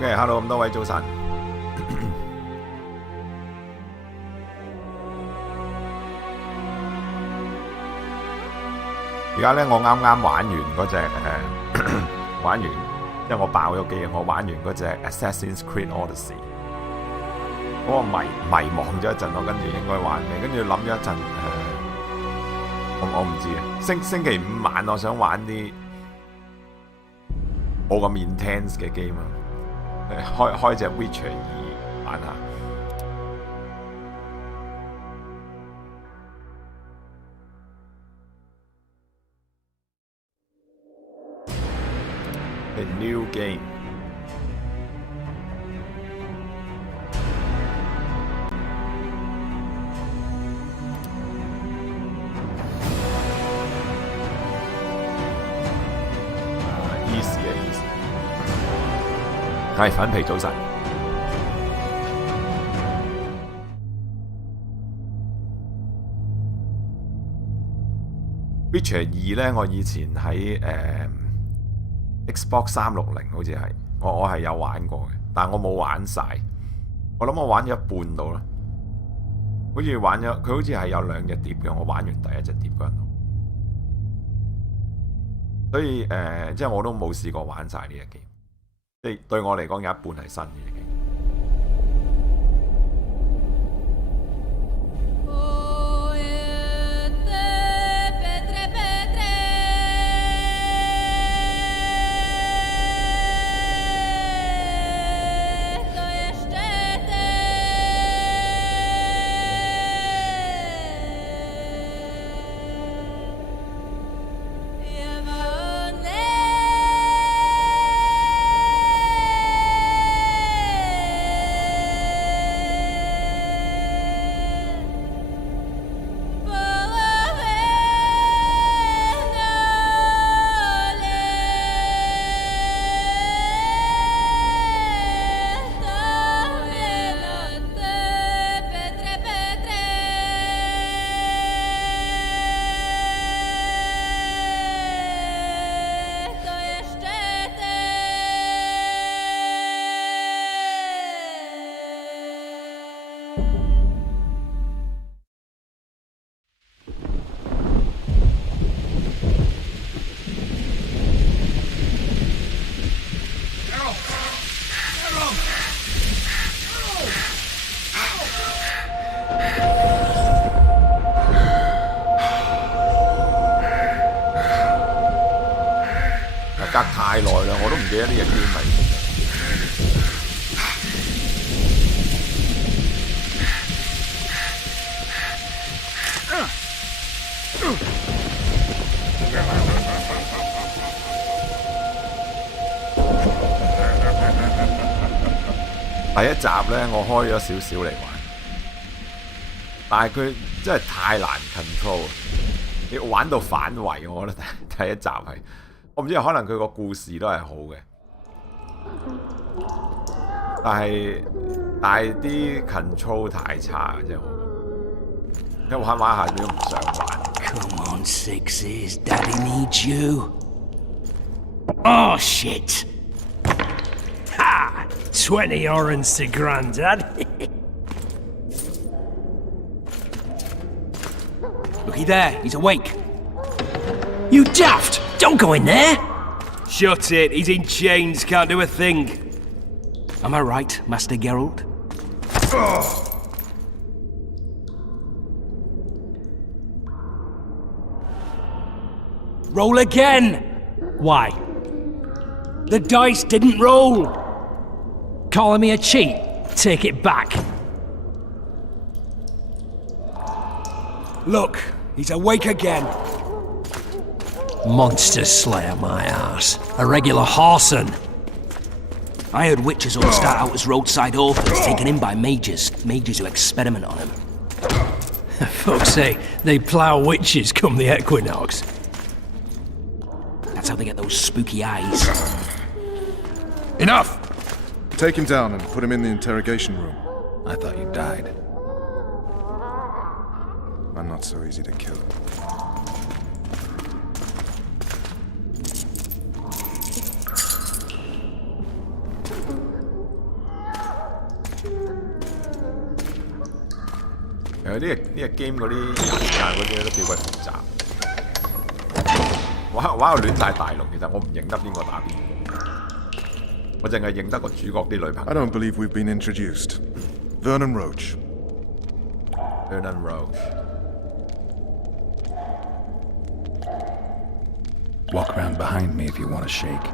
OK，hello， 咁多位早晨。而家咧，我啱啱玩完嗰隻玩完，因為我爆咗機，我玩完嗰隻 Assassin's Creed Odyssey， 我迷惘咗一陣，我跟住應該玩咩？跟住諗咗一陣，我唔知啊。星期五晚，我想玩啲冇咁 intense 嘅 game 啊，開隻 Witcher 2玩下。A new game. Easy 啊 ，easy。係粉皮早晨。Witcher 2咧，我以前喺Xbox 360好似係，我係有玩過嘅，但我冇玩晒。我諗我玩咗一半到啦，好似玩咗佢好似係有2隻碟嘅，我玩完第一隻碟嗰陣，所以即係我都冇試過玩晒呢隻 game， 即係對我嚟講有一半係新嘅 game。隔太耐啦，我都唔記得呢隻 game 名。第一集咧，我開咗少少嚟玩，但係佢真係太難 control， 你玩到反胃，我覺得第一集係。我唔知，可能佢個故事都係好嘅，但係啲 control 太差，即係我一玩下都唔想玩。Come on, Sixes, Daddy needs you. Oh shit! Ha! 20 orange to Grandad. Looky there, he's awake. You daft! Don't go in there! Shut it, he's in chains, can't do a thing. Am I right, Master Geralt? Roll again! Why? The dice didn't roll! Calling me a cheat? Take it back. Look, he's awake again. Monster Slayer, my ass. A regular whoreson. I heard witches all start out as roadside orphans taken in by mages who experiment on them. Folks say they plough witches come the equinox. That's how they get those spooky eyes. Enough! Take him down and put him in the interrogation room. I thought you died. I'm not so easy to kill. 呢個 game 嗰啲人啊嗰啲都幾鬼複雜。玩到亂晒大龍，其實我唔認得邊個打邊個，我淨係認得個主角啲女朋友。I don't believe we've been introduced. Vernon Roach. Vernon Roach. Walk around behind me if you want to shake.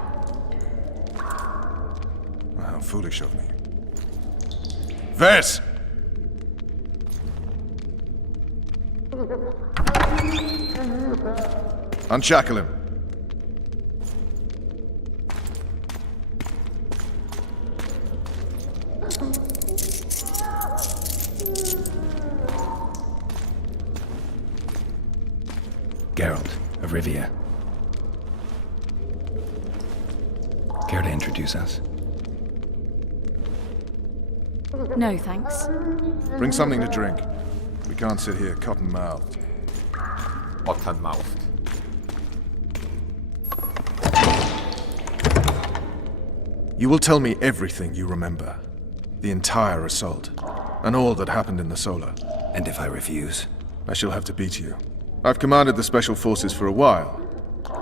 How foolish of me. Vess! Unshackle him. Geralt of Rivia. Care to introduce us? No, thanks. Bring something to drink. We can't sit here cotton-mouthed. Cotton-mouthed. You will tell me everything you remember. The entire assault. And all that happened in the Solar. And if I refuse? I shall have to beat you. I've commanded the Special Forces for a while.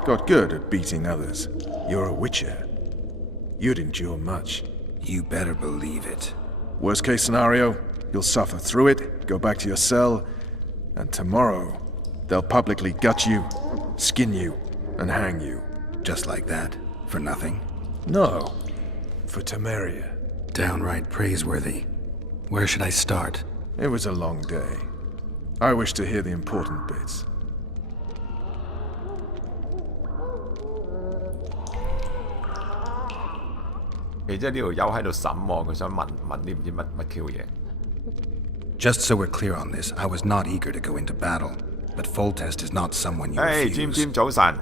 Got good at beating others. You're a Witcher. You'd endure much. You better believe it. Worst case scenario, you'll suffer through it, go back to your cell, and tomorrow, they'll publicly gut you, skin you, and hang you. Just like that? For nothing? No. For Temeria. Downright praiseworthy. Where should I start? It was a long day. I wish to hear the important bits. Just so we're clear on this, I was not eager to go into battle, but Foltest is not someone you refuse. Jim Jim 早晨。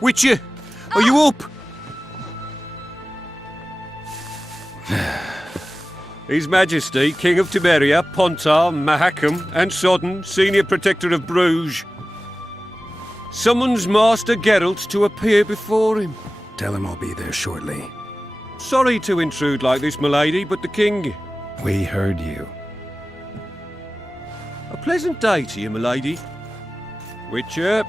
Witcher, are you up? His Majesty, King of Temeria, Pontar, Mahakam, and Sodden, Senior Protector of Bruges, summons Master Geralt to appear before him. Tell him I'll be there shortly. Sorry to intrude like this, milady, but the King... We heard you. A pleasant day to you, milady. Witcher.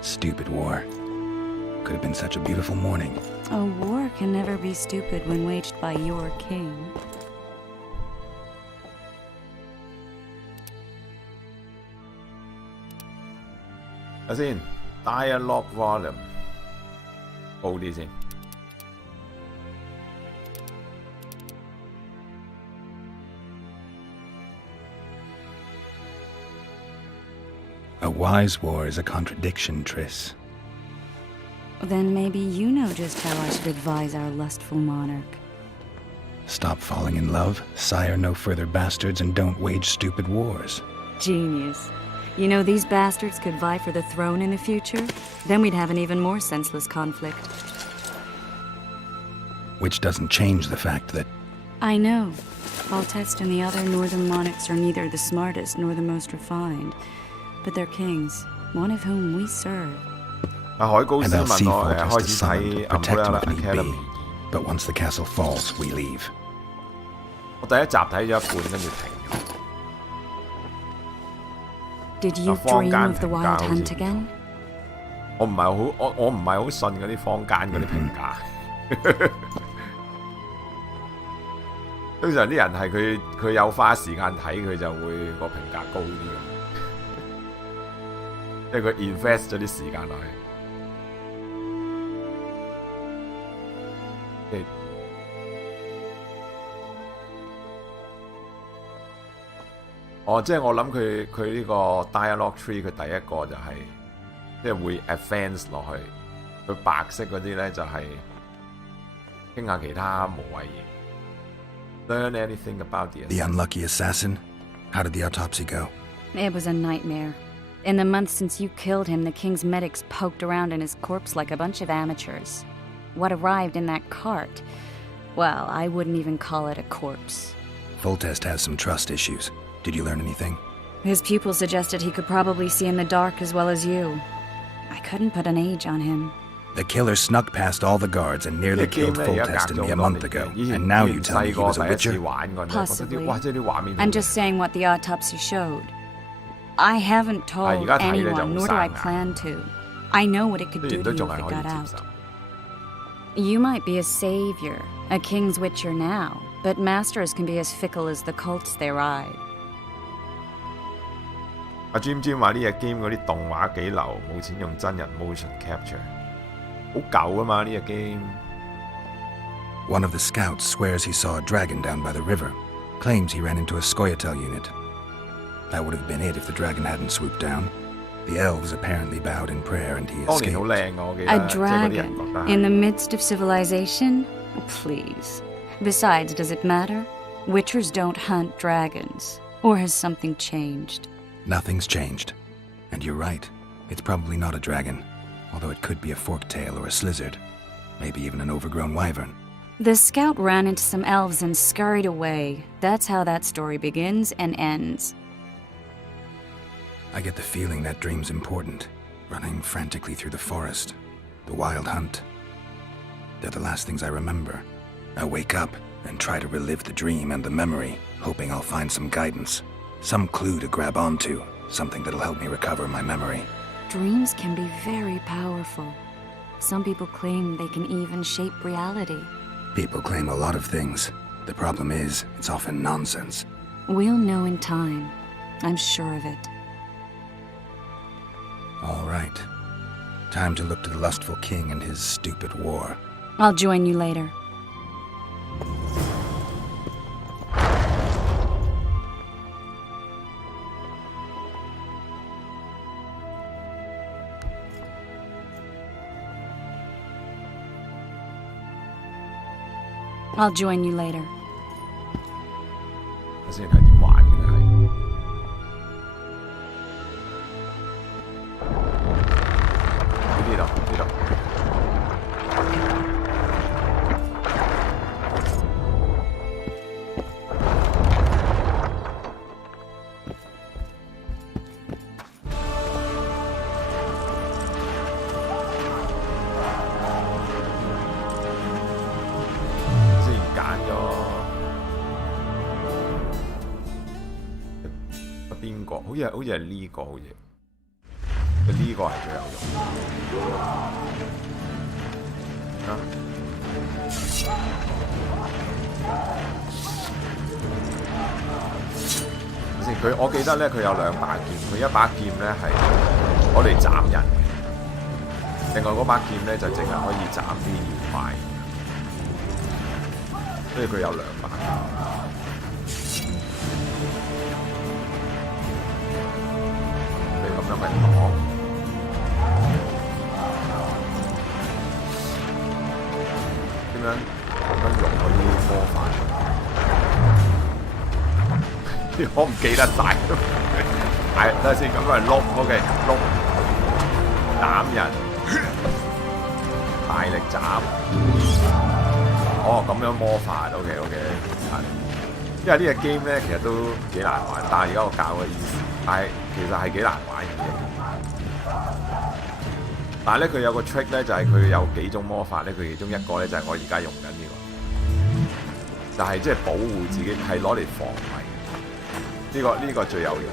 Stupid war. Could have been such a beautiful morning. A war can never be stupid when waged by your king. Dialogue volume 高啲先。A wise war is a contradiction, Triss. Then maybe you know just how I should advise our lustful monarch. Stop falling in love, sire no further bastards, and don't wage stupid wars. Genius. You know, these bastards could vie for the throne in the future. Then we'd have an even more senseless conflict. Which doesn't change the fact that... I know. Foltest and the other northern monarchs are neither the smartest nor the most refined. But they're kings, one of whom we serve. And they'll see Foltest is summoned to protect him if need be. But once the castle falls, we leave. 我第一集睇咗一半，跟住停咗。 Did you dream of the wild hunt again? 我唔係好信嗰啲坊間嗰啲評價。通常啲人係佢有花時間睇，佢就會個評價高啲咁，因為佢 invest 咗啲時間落去。即係我諗佢呢個 dialogue tree 佢第一個就係、即係會 advance 落去，佢白色嗰啲咧就係傾下其他無謂嘢。Learn anything about The unlucky assassin? How did the autopsy go? It was a nightmare. In the months since you killed him, the king's medics poked around in his corpse like a bunch of amateurs. What arrived in that cart? Well, I wouldn't even call it a corpse. Foltest has some trust issues. Did you learn anything? His pupil suggested he could probably see in the dark as well as you. I couldn't put an age on him. The killer snuck past all the guards and nearly killed Foltest and me a month ago, and now you tell me he was a witcher? Possibly. I'm just saying what the autopsy showed. I haven't told anyone, nor do I plan to. I know what it could do to you if it got out. You might be a savior, a king's witcher now, but masters can be as fickle as the colts they ride. 阿 Jim 話呢隻 game 嗰啲動畫幾流，冇錢用真人 motion capture， 好舊啊嘛呢隻 game。One of the scouts swears he saw a dragon down by the river, claims he ran into a Scoia'tael unit. That would have been it if the dragon hadn't swooped down. The elves apparently bowed in prayer and he 當年 escaped. 好靚我記得， A 即係嗰啲人 dragon 覺得 in the midst of civilization? Please. Besides, does it matter? Witchers don't hunt dragons. Or has something changed? Nothing's changed. And you're right. It's probably not a dragon, although it could be a forktail or a slizzard. Maybe even an overgrown wyvern. The scout ran into some elves and scurried away. That's how that story begins and ends. I get the feeling that dream's important. Running frantically through the forest. The wild hunt. They're the last things I remember. I wake up and try to relive the dream and the memory, hoping I'll find some guidance. Some clue to grab onto. Something that'll help me recover my memory. Dreams can be very powerful. Some people claim they can even shape reality. People claim a lot of things. The problem is, it's often nonsense. We'll know in time. I'm sure of it. All right. Time to look to the lustful king and his stupid war. I'll join you later. I'll join you later. 我先睇點玩嘅係。呢度。好似係呢個好似，呢個係最有用。啊！先，我記得咧，佢有兩把劍，佢一把劍咧係我哋斬人嘅，另外嗰把劍咧就淨係可以斬啲妖怪，所以佢有兩把劍。咁咪講點樣用嗰啲魔法？我唔記得晒。係，等下先，咁係碌 ，OK， 碌斬人，大力斬。哦，咁樣魔法 ，OK， 係。因為呢隻 game 咧，其實都幾難玩，但係而家我教嘅意思，但係其實係幾難玩嘅。但係咧，佢有個 trick 咧，就係佢有幾種魔法咧，佢其中一個咧就係我而家用緊呢個，就係即係保護自己，係攞嚟防衞。呢個最有用。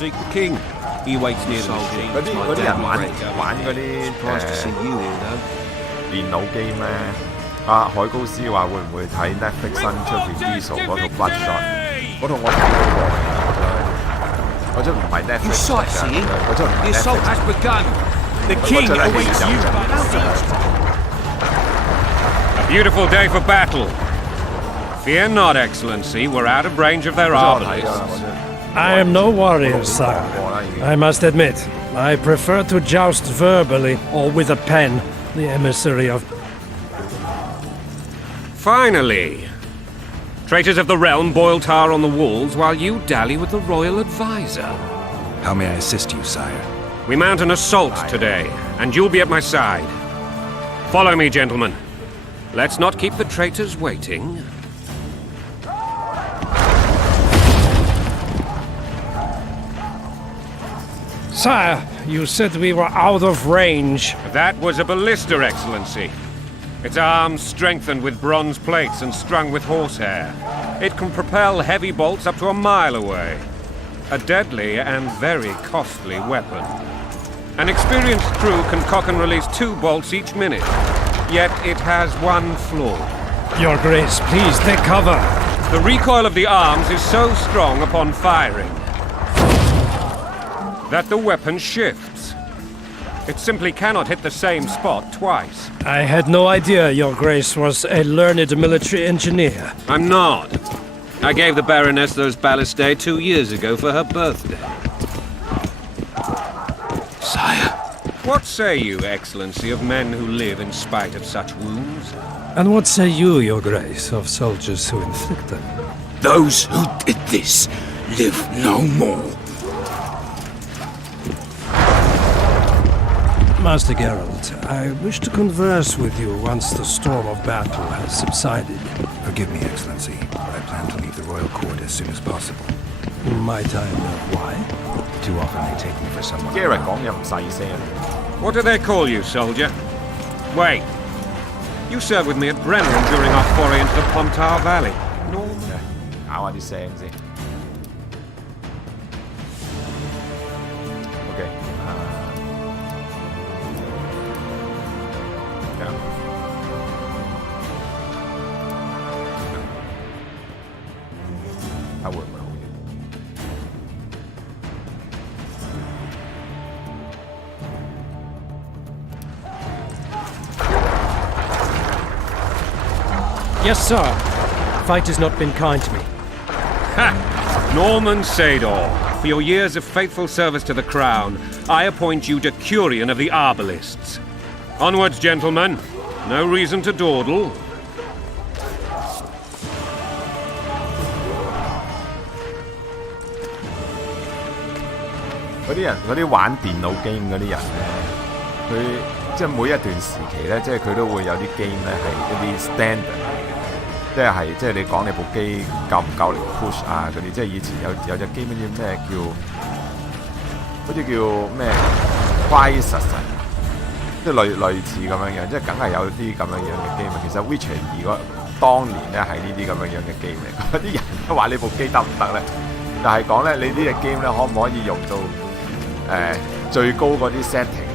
seek the king. He waits near the machine. 嗰啲人玩嗰啲電腦 game 咧，海高斯話會唔會睇 Netflix 新出嘅 Diesel 嗰套 Bloodshot？ 嗰套我睇到過，嗰出唔係 Netflix 嚟㗎，嗰出唔係 Netflix。The king awaits you. A beautiful day for battle. Fear not, Excellency. We're out of range of their obelisks. I am no warrior, sire. I must admit, I prefer to joust verbally or with a pen, the emissary of... Finally! Traitors of the realm boil tar on the walls while you dally with the royal advisor. How may I assist you, sire? We mount an assault today, and you'll be at my side. Follow me, gentlemen. Let's not keep the traitors waiting. Sire, you said we were out of range. That was a ballista, Excellency. Its arms strengthened with bronze plates and strung with horsehair. It can propel heavy bolts up to a mile away. A deadly and very costly weapon. An experienced crew can cock and release 2 bolts each minute. Yet it has one flaw. Your Grace, please take cover. The recoil of the arms is so strong upon firing that the weapon shifts. It simply cannot hit the same spot twice. I had no idea Your Grace was a learned military engineer. I'm not. I gave the Baroness those ballistae 2 years ago for her birthday. Sire. What say you, Excellency, of men who live in spite of such wounds? And what say you, Your Grace, of soldiers who inflict them? Those who did this live no more. Master Geralt, I wish to converse with you once the storm of battle has subsided. Forgive me, Excellency, but I plan to leave the royal court as soon as possible. Might I know why? Too often they take me for someone. Garrett 講又唔細聲。 What do they call you, soldier? Wait. You served with me at Brennan during our foray into the Pontar Valley. Norman. 搞下啲聲先。OK， 睇會唔會好啲？ Yes, sir. Fight has not been kind to me. Ha! Norman Sador, for your years of faithful service to the crown, I appoint you Decurion of the Arbalists. Onwards, gentlemen. No reason to dawdle. 嗰啲玩電腦 game 嗰啲人咧，佢即係每一段時期咧，即係佢都會有啲 game 咧係一啲 standard 嚟嘅，即係你講你部機夠唔夠嚟 push 啊嗰啲，即係以前有隻 game 嗰啲咩叫，好似叫咩 Crisis 啊，即係類似咁樣樣，即係梗係有啲咁樣樣嘅 game。其實 Witcher 2當年咧係呢啲咁樣樣嘅 game 嚟，嗰啲人都話你部機得唔得咧？但係講咧，你呢隻 game 咧可唔可以用到？ 最高嗰啲 setting，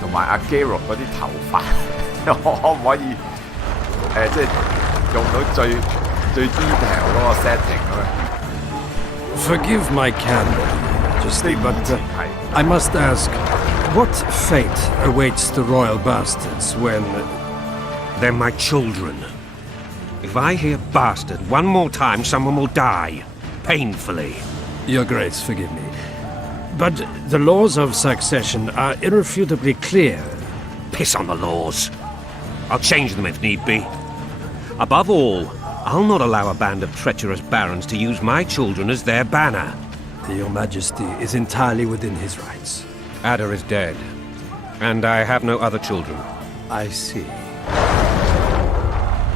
同埋阿 Geralt 嗰啲頭髮，可唔可以即係用到最 detail 嗰個 setting 咁樣 Forgive my candor, Majesty, but I must ask, what fate awaits the royal bastards when... They're my children. If I hear bastard one more time, someone will die. Painfully. Your Grace, forgive me. But the laws of succession are irrefutably clear. Piss on the laws. I'll change them if need be. Above all, I'll not allow a band of treacherous barons to use my children as their banner. Your Majesty is entirely within his rights. Ada is dead, and I have no other children. I see.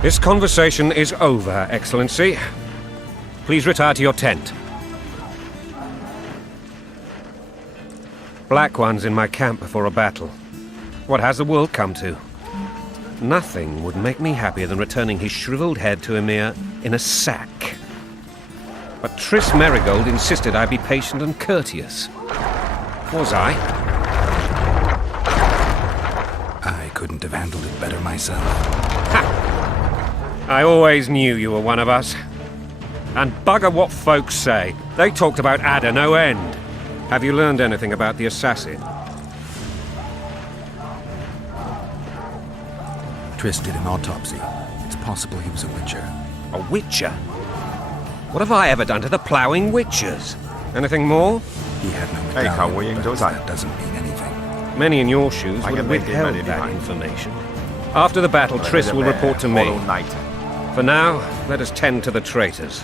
This conversation is over, Excellency. Please retire to your tent. Black One's in my camp before a battle. What has the world come to? Nothing would make me happier than returning his shriveled head to Emir in a sack. But Triss Merigold insisted I be patient and courteous. Was I? I couldn't have handled it better myself. Ha! I always knew you were one of us. And bugger what folks say. They talked about Ada no end. Have you learned anything about the assassin? Triss did an autopsy. It's possible he was a witcher. A witcher? What have I ever done to the ploughing witchers? Anything more? He had no medallion, but that doesn't mean anything. Many in your shoes would have withheld that information. After the battle, Triss will report to me. For now, let us tend to the traitors.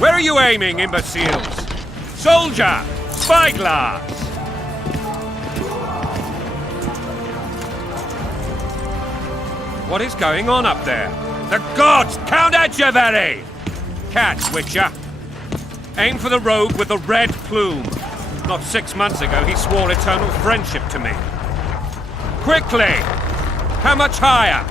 Where are you aiming, imbeciles? Soldier! Spyglass! What is going on up there? The gods! Count Echeverry! Catch, Witcher! Aim for the rogue with the red plume. Not 6 months ago, he swore eternal friendship to me. Quickly! How much higher?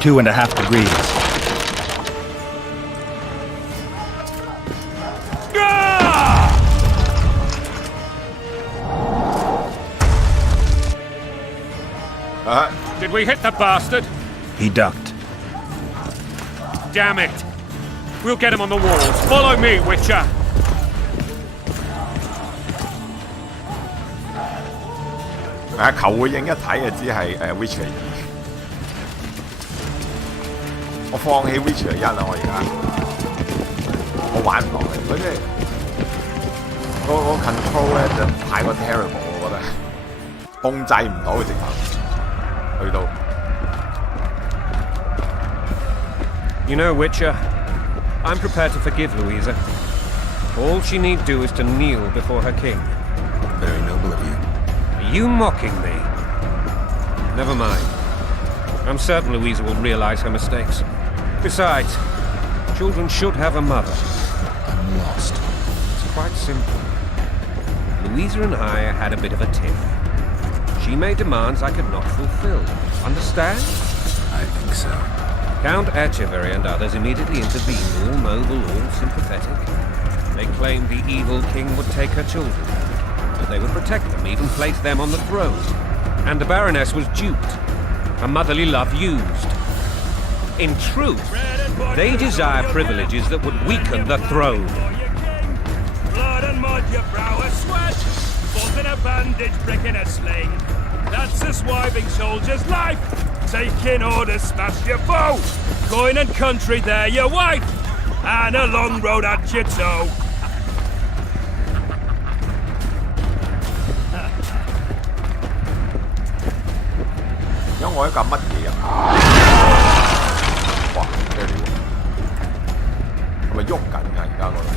Two and a half degrees. Did we hit the bastard? He ducked. Damn it! We'll get him on the walls. Follow me, Witcher!球會影一睇就知係Witcher 2。我放棄 Witcher 1啦，我而家我玩唔落嚟，佢即係個 control 咧就太過 terrible， 我覺得控制唔到直頭去到。You know, Witcher, I'm prepared to forgive Louisa. All she need do is to kneel before her king. Very noble of you. Are you mocking me? Never mind. I'm certain Louisa will realize her mistakes. Besides, children should have a mother. I'm lost. It's quite simple. Louisa and I had a bit of a tiff. She made demands I could not fulfill. Understand? I think so. Count Echeverry and others immediately intervened, all noble, all sympathetic. They claimed the evil king would take her children, but they would protect them, even place them on the throne. And the Baroness was duped, her motherly love used. In truth, they desire privileges that would weaken the throne. Blood and mud, your brow a sweat, both in a bandage, brick in a sling. That's a swiving soldier's life. Taking orders, smash your foe. Coin and country, there your wife. And a long road at your toe.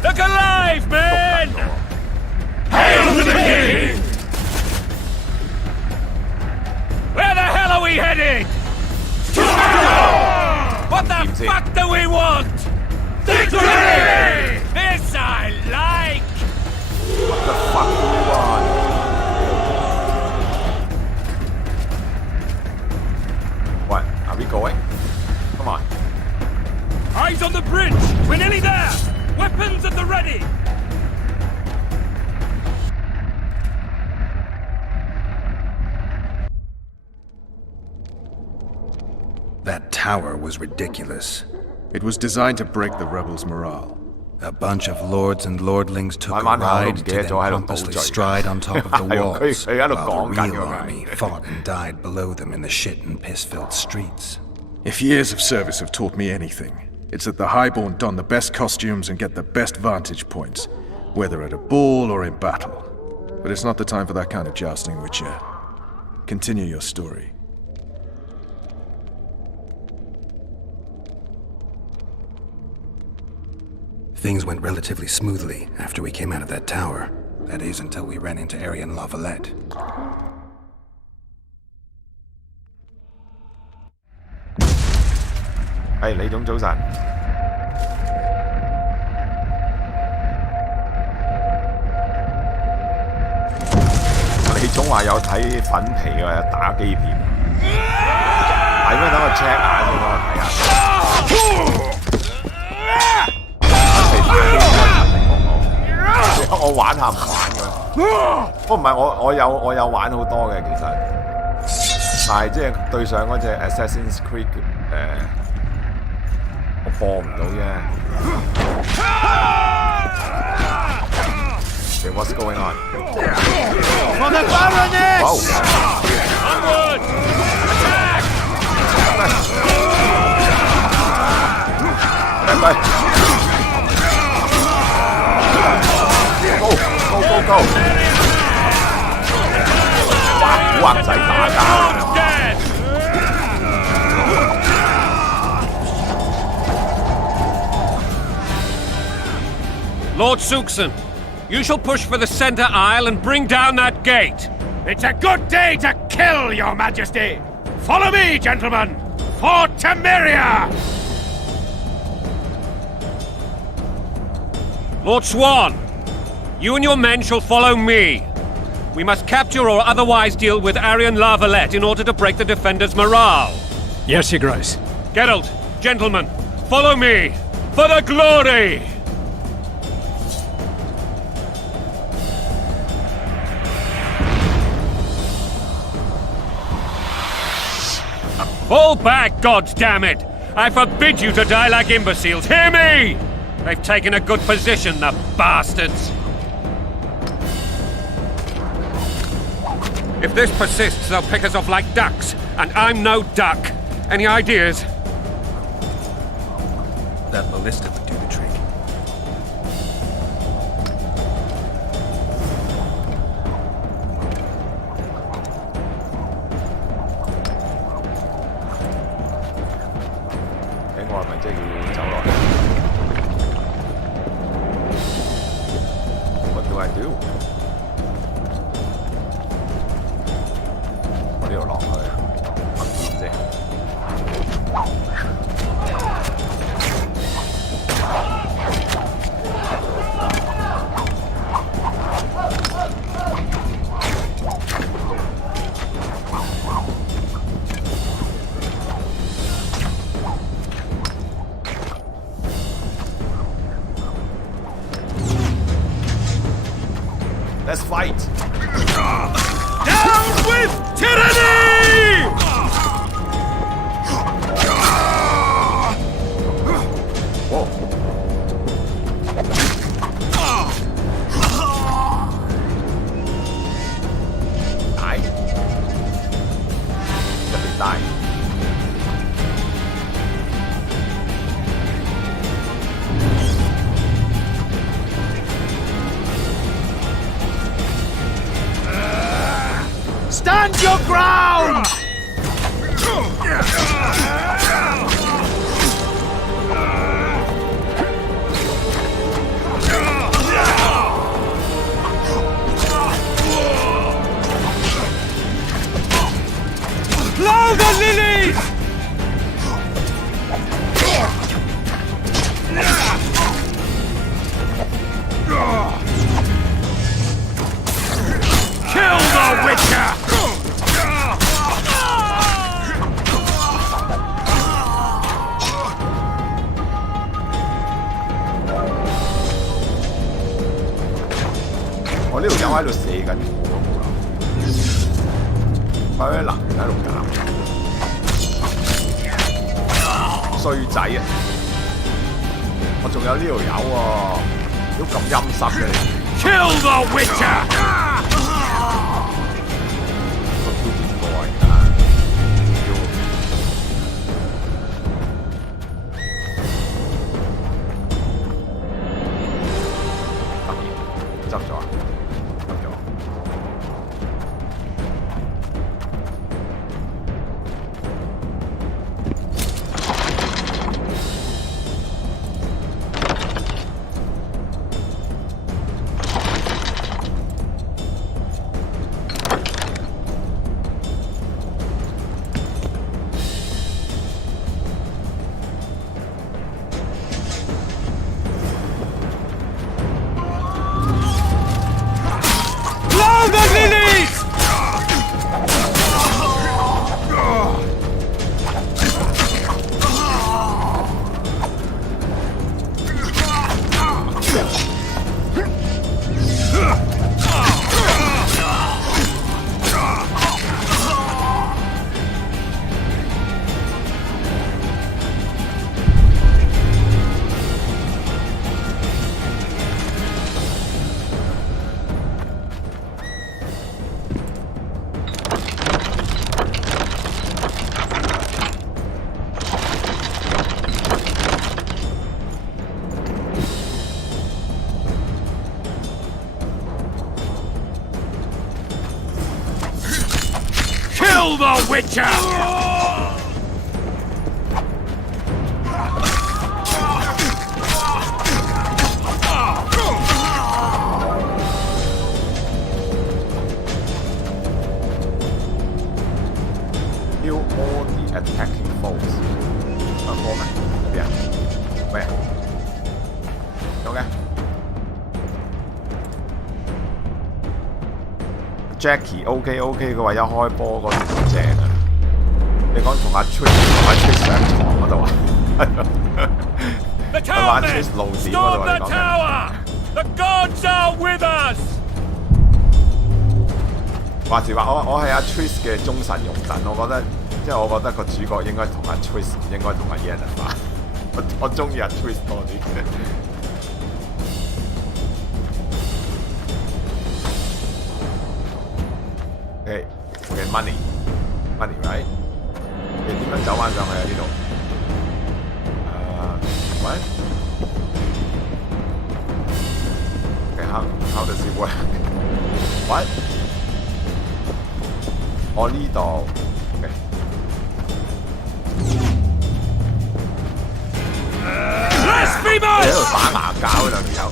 Look alive, men! Hail to the king! Where the hell are we headed? What the fuck do we want? Victory! This I like! What the fuck do we want? What? Are we going? Come on. Eyes on the bridge! We're nearly there! Weapons at the ready! That tower was ridiculous. It was designed to break the rebels' morale. A bunch of lords and lordlings took a ride to then pompously stride on top of the walls, while the real army fought and died below them in the shit and piss-filled streets. If years of service have taught me anything, it's that the Highborn don the best costumes and get the best vantage points, whether at a ball or in battle. But it's not the time for that kind of jousting, Witcher. Continue your story. Things went relatively smoothly after we came out of that tower. That is, until we ran into Arian Lavalette. 李總早晨。李總話有睇粉皮嘅，有打機片。係咩？等我 check 下先，等我睇下。粉皮打機我玩下唔玩嘅。不過唔係我有玩好多嘅其實，但係即係對上嗰隻 Assassin's Creed 我播唔到啫。Okay, what's going on? For the Baroness! Wow. Onward! Attack! Go! 哇！古惑仔打交。Lord Suxon, you shall push for the center aisle and bring down that gate. It's a good day to kill, Your Majesty! Follow me, gentlemen! For Temeria! Lord Swan, you and your men shall follow me. We must capture or otherwise deal with Arian Lavalette in order to break the defenders' morale. Yes, Your Grace. Geralt, gentlemen, follow me! For the glory! Fall back, goddammit! I forbid you to die like imbeciles. Hear me! They've taken a good position, the bastards. If this persists, they'll pick us off like ducks, and I'm no duck. Any ideas? That ballista would do the trick. What do I do? 我呢度落去，乜點啫？Let's fight! Down with tyranny! Whoa. Die. Definitely die. Stand your ground! Blow the lilies! Kill the Witcher!我呢條友喺度射緊我冇啦，佢啲能源喺度減，衰仔啊！我仲有呢條友喎，都咁陰濕嘅你。Kill the Witcher! 個 Q 點過啊而家？得意，執咗啊！執咗。Kill the Witcher! Kill all the attacking foes。播咩？邊啊？喂，有嘅。Jackie OK，佢話一開波嗰段好正啊！你講同阿 Trish 上床嗰度啊？佢玩 Trish 露點嗰度啊？你講緊？The gods are with us。話時話我係阿 Trish 嘅忠實擁躉，我覺得個主角應該同阿 Trish 唔應該同阿 Yennefer。我中意阿 Trish 多啲。Okay, money, right? 你點樣走翻上去啊？呢度？What? Okay, how does it work? What? 我呢度。Okay. 你喺度打牙膠兩條友。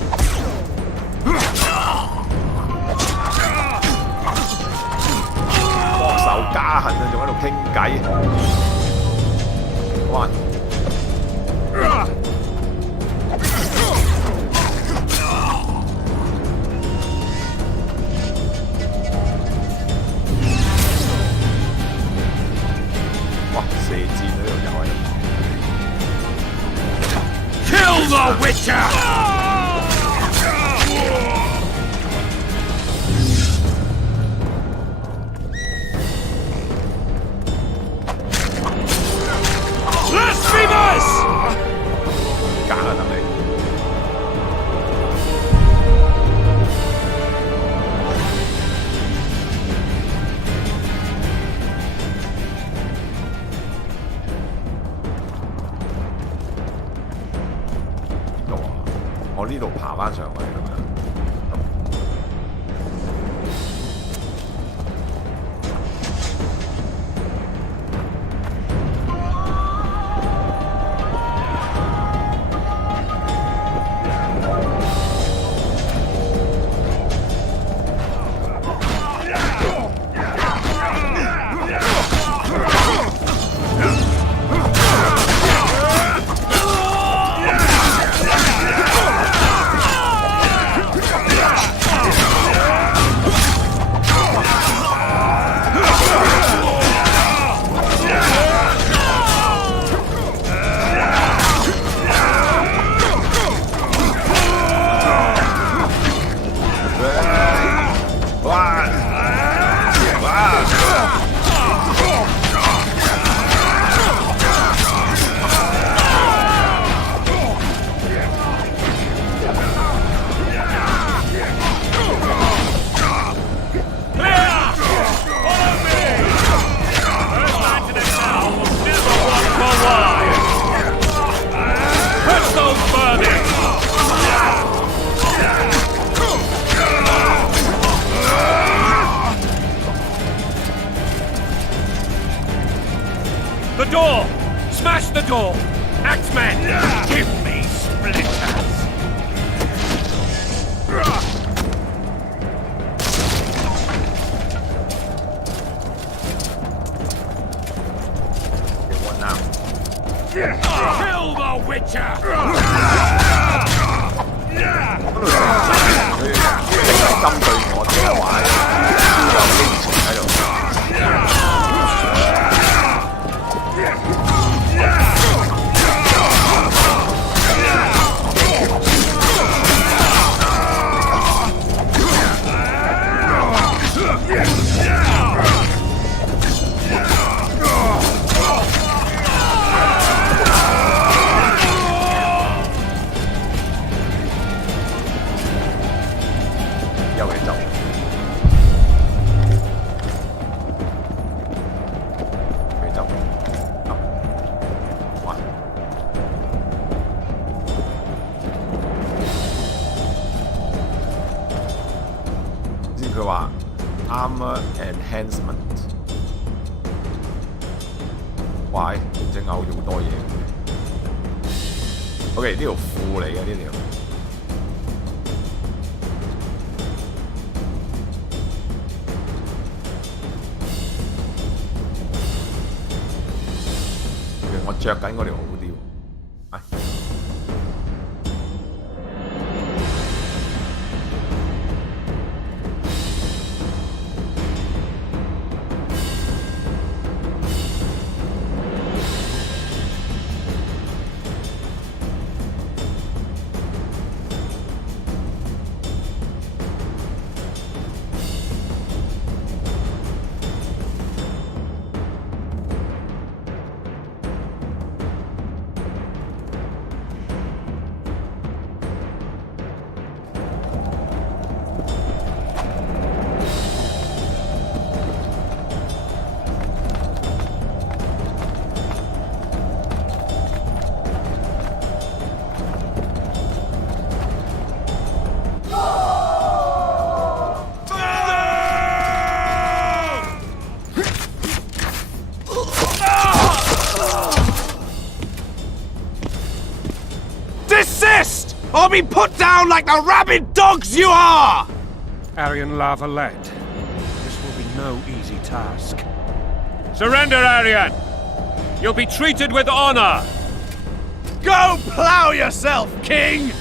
仇家恨啊，仲喺度傾偈。One。哇！射箭呢度又係。Kill the Witcher! Blasphemous! 假啊，等你。邊度啊？我呢度爬翻上去咁樣。The door! Smash the door! Axeman! Give me splinters! What now? Kill the Witcher! 佢針對我哋嘅話，有激情喺度。又嚟走。嚟走。哇！先佢話 armor enhancement。哇！隻牛要好多嘢。OK， 呢條褲嚟嘅呢條。我着緊嗰條好啲喎。Desist, or be put down like the rabid dogs you are! Arian Lavalette, this will be no easy task. Surrender, Arian! You'll be treated with honor! Go plow yourself, King!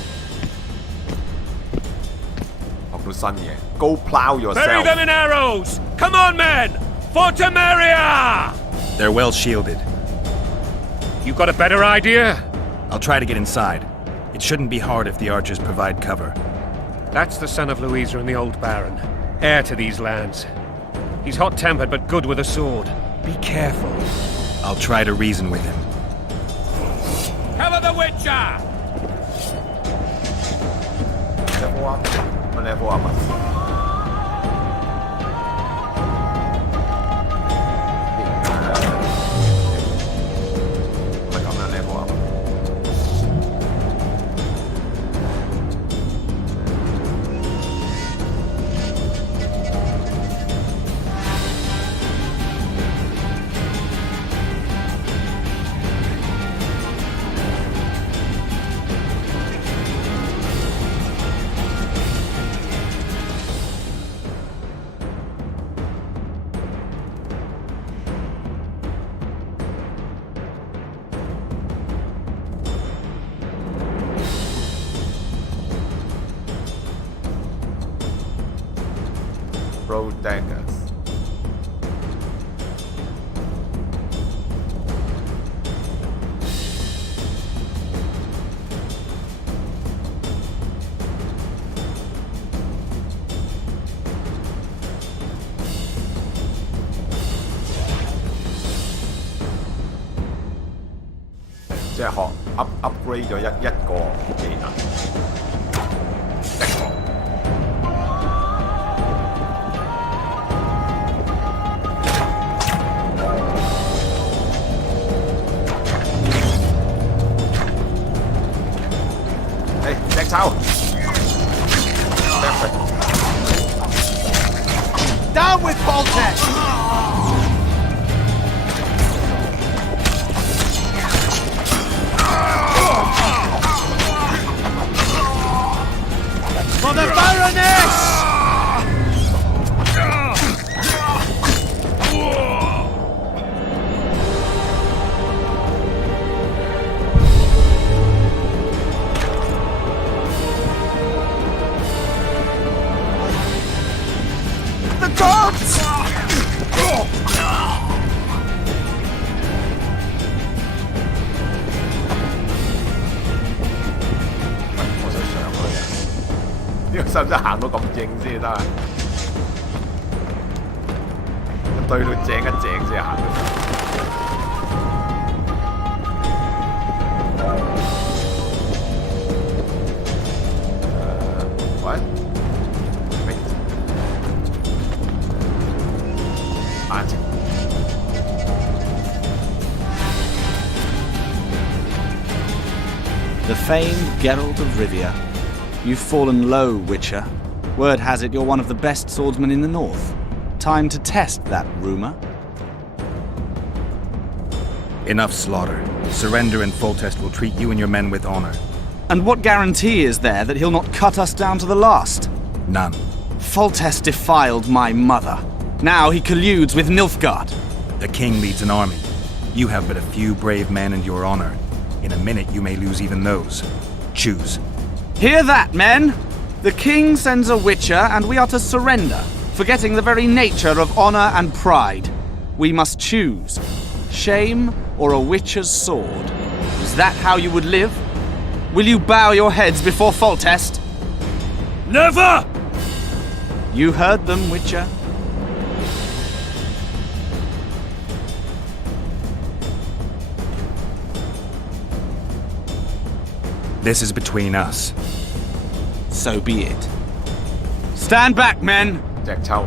Go plow yourself. Bury them in arrows! Come on, men! For Temeria! They're well shielded. You got a better idea? I'll try to get inside. It shouldn't be hard if the archers provide cover. That's the son of Louisa and the old Baron, heir to these lands. He's hot-tempered but good with a sword. Be careful. I'll try to reason with him. Cover the Witcher! Level up. Throw daggers.即係學 upgrade 咗一個技能。Down with Voltex! For the Baroness! The dogs!呢個使唔使行到咁正先得啊？對到正一正先行到。喂？安靜。The famed Geralt of Rivia. You've fallen low, Witcher. Word has it you're one of the best swordsmen in the north. Time to test that rumor. Enough slaughter. Surrender and Foltest will treat you and your men with honor. And what guarantee is there that he'll not cut us down to the last? None. Foltest defiled my mother. Now he colludes with Nilfgaard. The king leads an army. You have but a few brave men and your honor. In a minute you may lose even those. Choose. Hear that, men! The king sends a witcher and we are to surrender, forgetting the very nature of honor and pride. We must choose. Shame or a witcher's sword? Is that how you would live? Will you bow your heads before Foltest? Never! You heard them, Witcher. This is between us. So be it. Stand back, men! 隻抽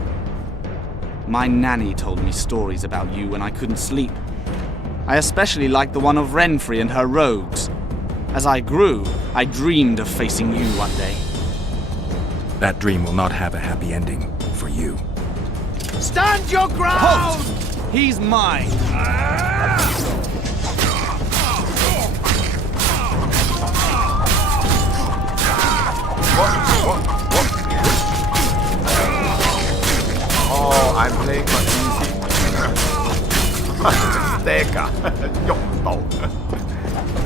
My nanny told me stories about you when I couldn't sleep. I especially liked the one of Renfrey and her rogues. As I grew, I dreamed of facing you one day. That dream will not have a happy ending for you. Stand your ground! Halt! He's mine. Oh, I'm playing for easy. Stagger 喐唔到，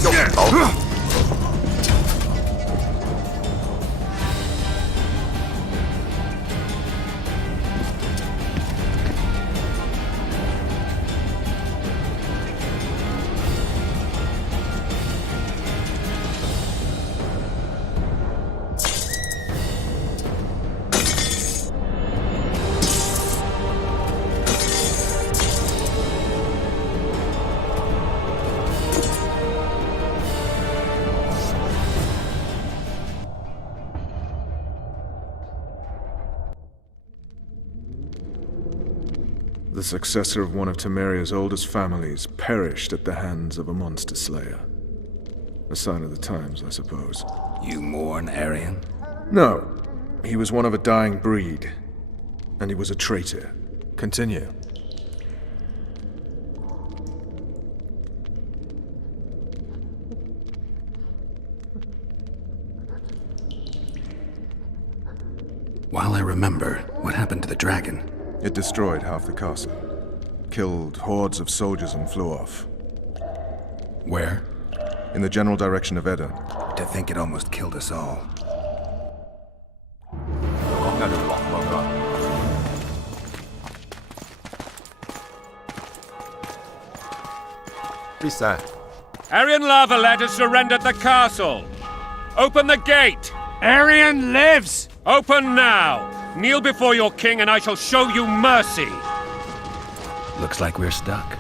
喐唔到。The successor of one of Temeria's oldest families perished at the hands of a monster slayer. A sign of the times, I suppose. You mourn, Arian? No. He was one of a dying breed. And he was a traitor. Continue. While I remember, what happened to the dragon? It destroyed half the castle. Killed hordes of soldiers and flew off. Where? In the general direction of Edda. To think it almost killed us all. 講緊條落喎。Please, sir. Arian Lavalet has surrendered the castle. Open the gate. Arian lives! Open now. Kneel before your king and I shall show you mercy. Looks like we're stuck.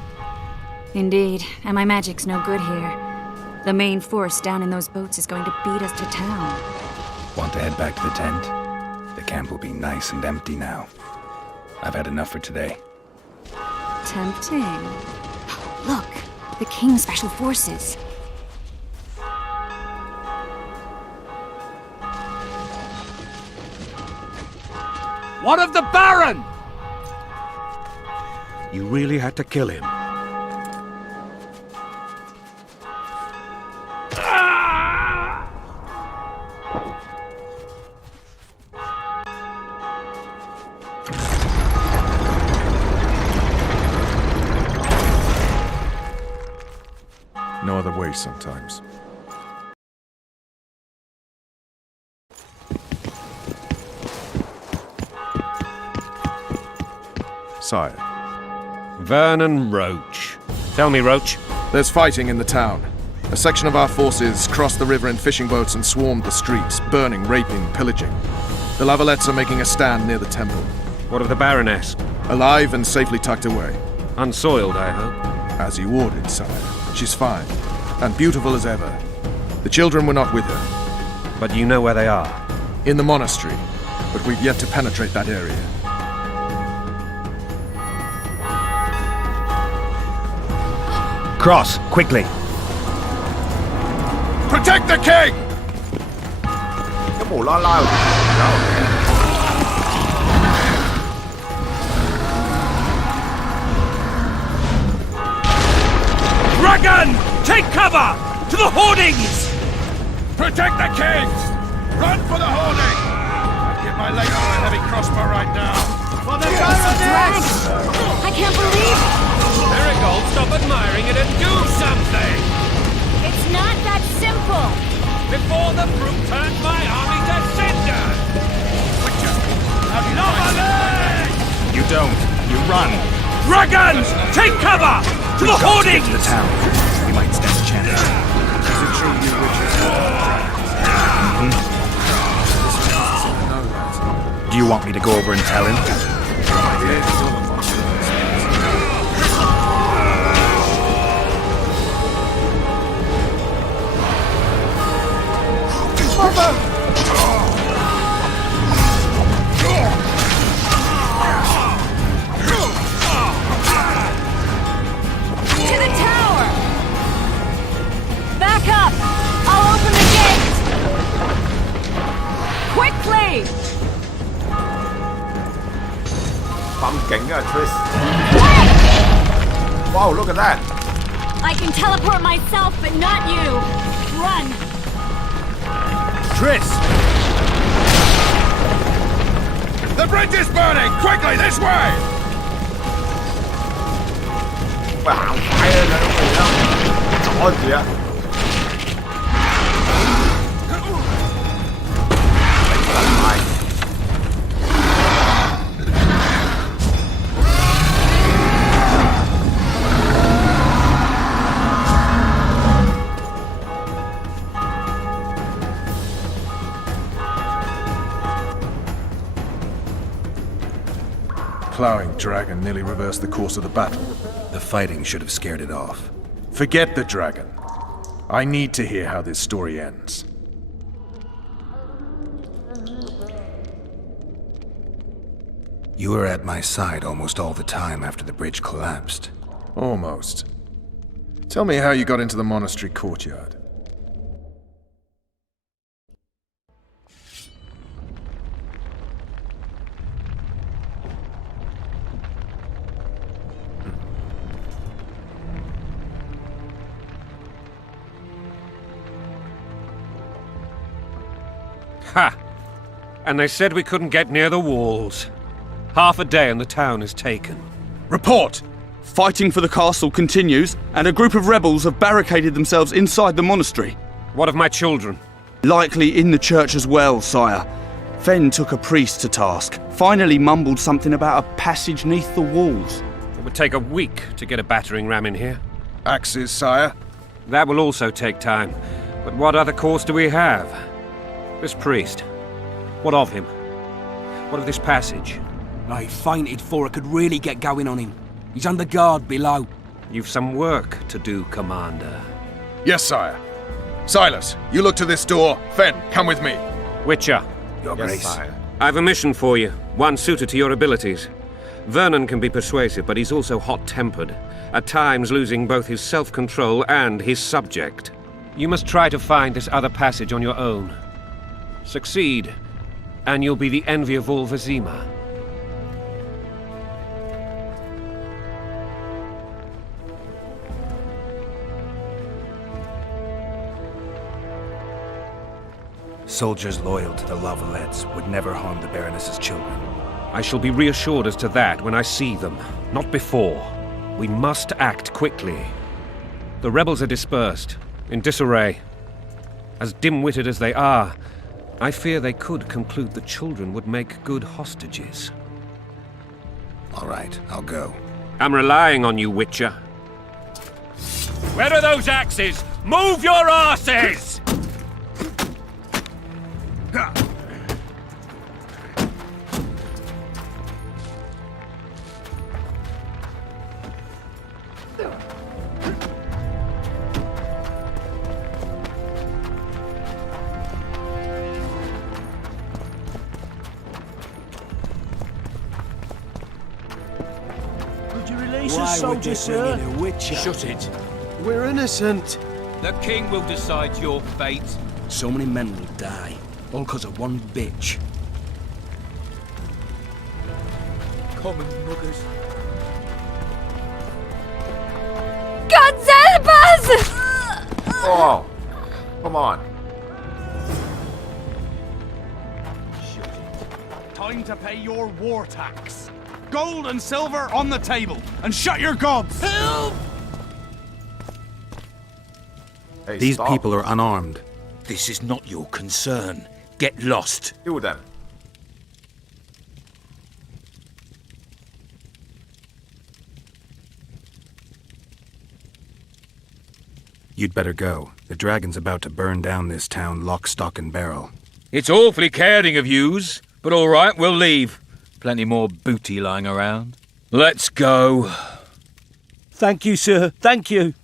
Indeed, and my magic's no good here. The main force down in those boats is going to beat us to town. Want to head back to the tent? The camp will be nice and empty now. I've had enough for today. Tempting. Look, the King's Special Forces. What of the Baron? You really had to kill him. No other way sometimes. Sire. Vernon Roach. Tell me, Roach. There's fighting in the town. A section of our forces crossed the river in fishing boats and swarmed the streets, burning, raping, pillaging. The Lavalets are making a stand near the temple. What of the Baroness? Alive and safely tucked away. Unsoiled, I hope. As you ordered, sire. She's fine. And beautiful as ever. The children were not with her. But you know where they are? In the monastery. But we've yet to penetrate that area. Cross, quickly! Protect the king! 咁無啦啦有條友。Right To the hoardings! Protect the king! Run for the hoarding! I'd give my leg for a heavy crossbow right now. For the drag! I can't believe Marigold, stop admiring it and do something! it's not that simple. Before the fruit turns my army to cinder! You don't. You run. Dragons! Take cover! To the hoardings! To the town. We might stand a chance. Is it true you witches Do you want me to go over and tell him? To the tower! Back up! I'll open the gate! Quickly! 咁勁啊 Tris！ Wow, look at that! I can teleport myself, but not you. Run! Triss! The bridge is burning! Quickly, this way! 喂，行快啊！阻住啊！ Plowing dragon nearly reversed the course of the battle. The fighting should have scared it off. Forget the dragon. I need to hear how this story ends. You were at my side almost all the time after the bridge collapsed. Almost. Tell me how you got into the monastery courtyard. Ha! And they said we couldn't get near the walls. Half a day and the town is taken. Report! Fighting for the castle continues, and a group of rebels have barricaded themselves inside the monastery. What of my children? Likely in the church as well, sire. Fen took a priest to task, finally mumbled something about a passage neath the walls. It would take a week to get a battering ram in here. Axes, sire? That will also take time. But what other course do we have? This priest. What of him? What of this passage? I fainted before I could really get going on him. He's under guard below. You've some work to do, Commander. Yes, sire. Silas, you look to this door. Fen, come with me. Witcher. Your Yes, grace. sire. I've a mission for you, one suited to your abilities. Vernon can be persuasive, but he's also hot-tempered, at times losing both his self-control and his subject. You must try to find this other passage on your own. Succeed, and you'll be the envy of all Vizima. Soldiers loyal to the Lavalettes would never harm the Baroness's children. I shall be reassured as to that when I see them, not before. We must act quickly. The rebels are dispersed, in disarray. As dim-witted as they are, I fear they could conclude the children would make good hostages. All right, I'll go. I'm relying on you, Witcher. Where are those axes? Move your asses! Why would they bring in a witcher? Shut it. We're innocent. The king will decide your fate. So many men will die, all because of one bitch. Common muggers. God help us! Oh, come on. Time to pay your war tax. Gold and silver on the table, and shut your gobs! Help! Hey, These stop. people are unarmed. This is not your concern. Get lost. Kill them. You'd better go. The dragon's about to burn down this town lock, stock, and barrel. It's awfully caring of yous, but all right, we'll leave. Plenty more booty lying around. Let's go. Thank you, sir. Thank you.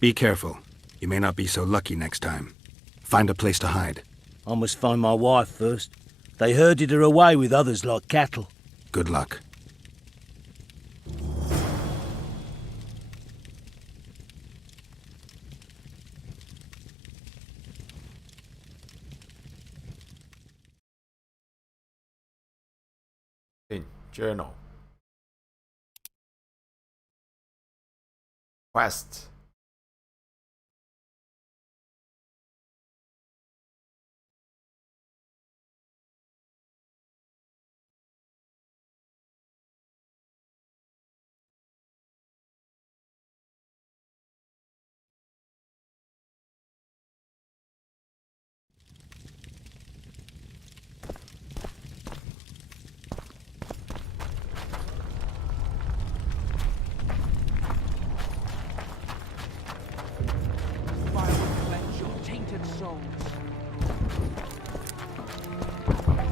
Be careful. You may not be so lucky next time. Find a place to hide. I must find my wife first. They herded her away with others like cattle. Good luck. Journal. Quest.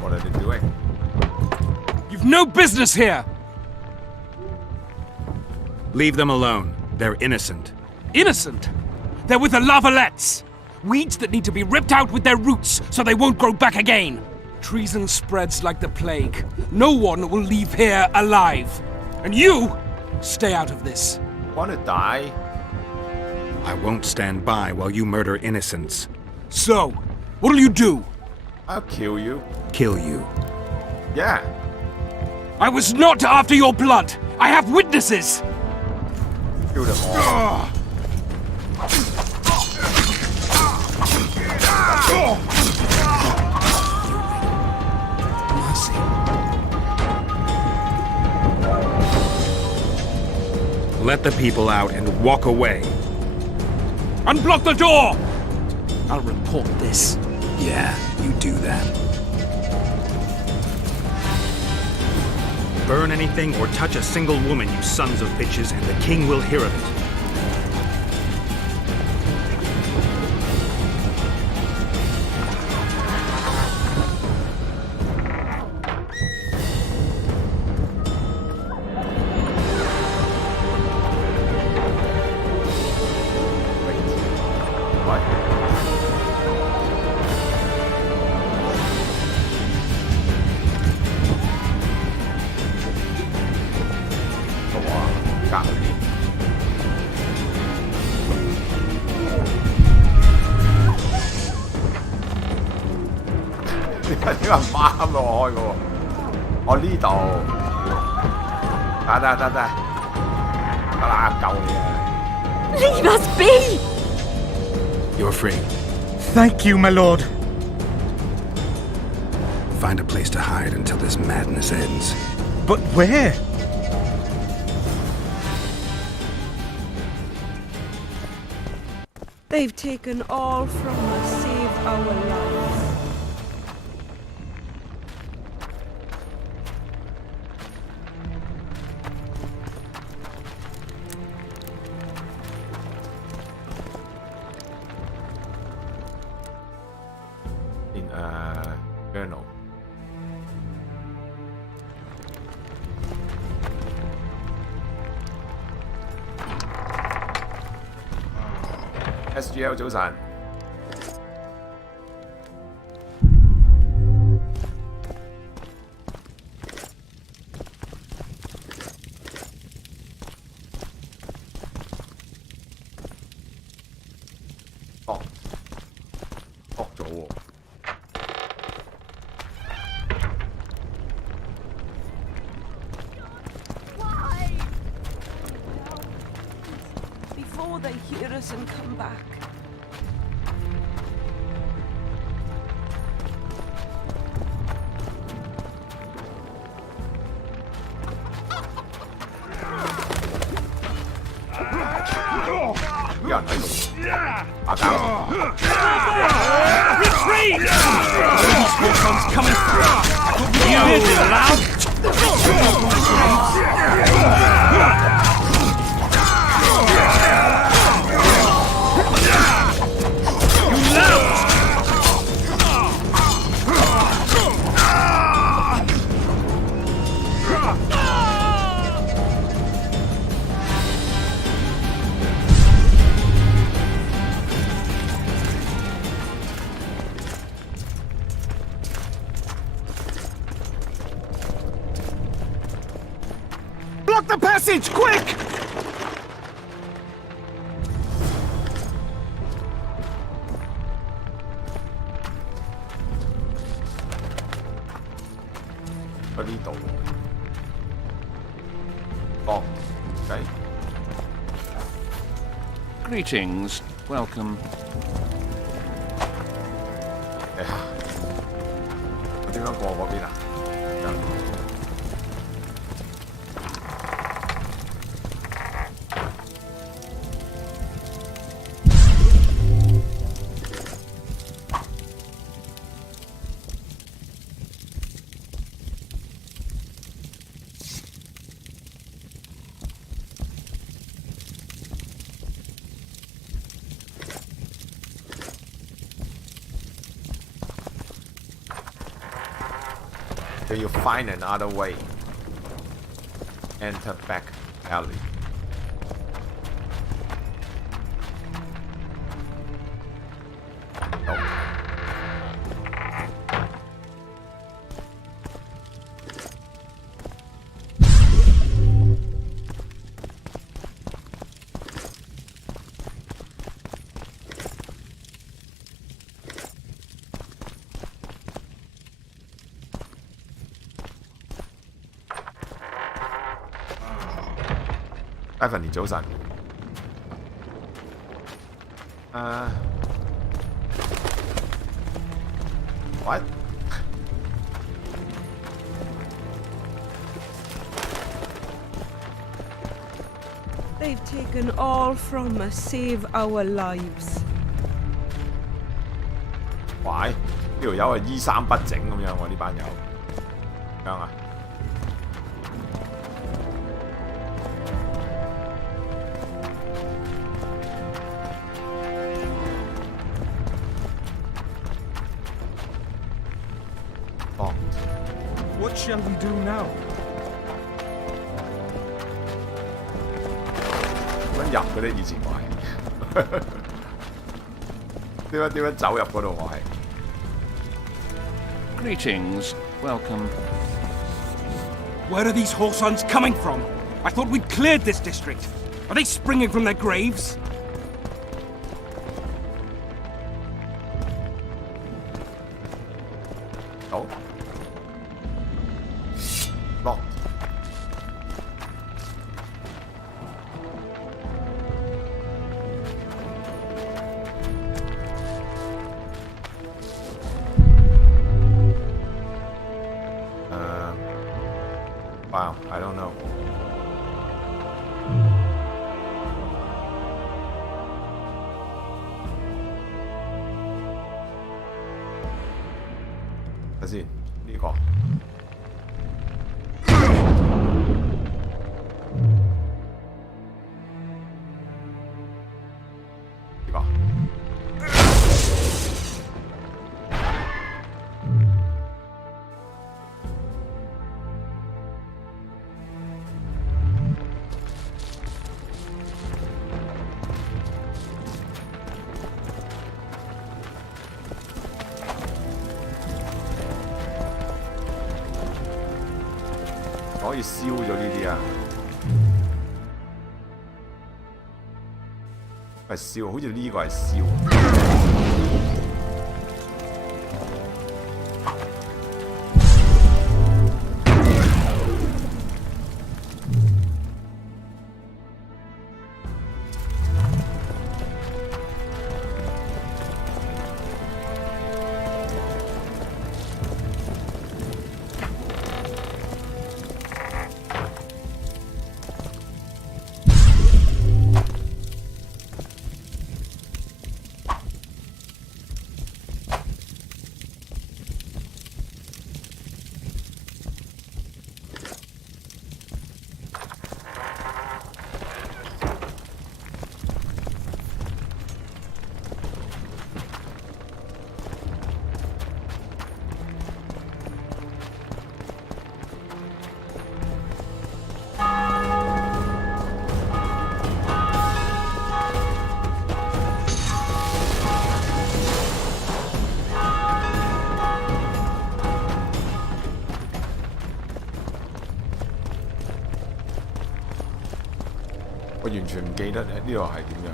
What are they doing? You've no business here! Leave them alone. They're innocent. Innocent? They're with the lavalettes! Weeds that need to be ripped out with their roots so they won't grow back again. Treason spreads like the plague. No one will leave here alive. And you, stay out of this. Wanna die? I won't stand by while you murder innocents. So, what'll you do? I'll kill you. Kill you. Yeah. I was not after your blood! I have witnesses! Kill them all. Let the people out and walk away. Unblock the door! I'll report this. Yeah, you do that. Burn anything or touch a single woman, you sons of bitches, and the king will hear of it. Leave us be! You're free. Thank you, my lord. Find a place to hide until this madness ends. But where? They've taken all from us, save our lives. Journal. SGL 早晨。惡咗喎。person come back. Retreat! These horseons coming through! You loud! Block the passage, quick! Greetings. Welcome. 我點樣過嗰邊啊？ So you find another way. Enter back alley. No. Evan 早晨。What? They've taken all from us, save our lives. 喂，呢條友係衣衫不整咁樣喎，呢班友。點樣啊？ What shall we do now? 點樣入嘅咧？以前我係點樣走入嗰度？我係 Greetings. Welcome. Where are these horseons coming from? I thought we'd cleared this district. Are they springing from their graves? No. Locked. Wow, I don't know. Let's see. 呢個。 可以燒咗呢啲啊！係燒，好似呢個係燒。完全唔記得呢度係點樣。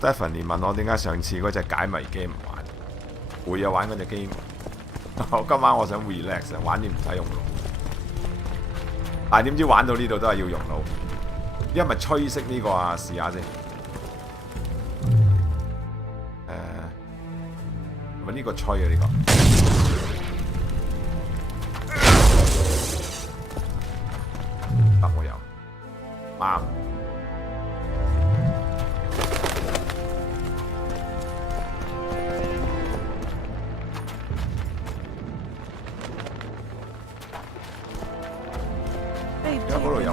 Stephanie 問我點解上次嗰隻解謎 game 唔玩，會啊玩嗰隻 game。今晚我想 relax 啊，玩啲唔使用腦。但係點知玩到呢度都係要用腦。而家咪吹熄呢個啊，試下先。係咪呢個吹啊？呢個得我有啱。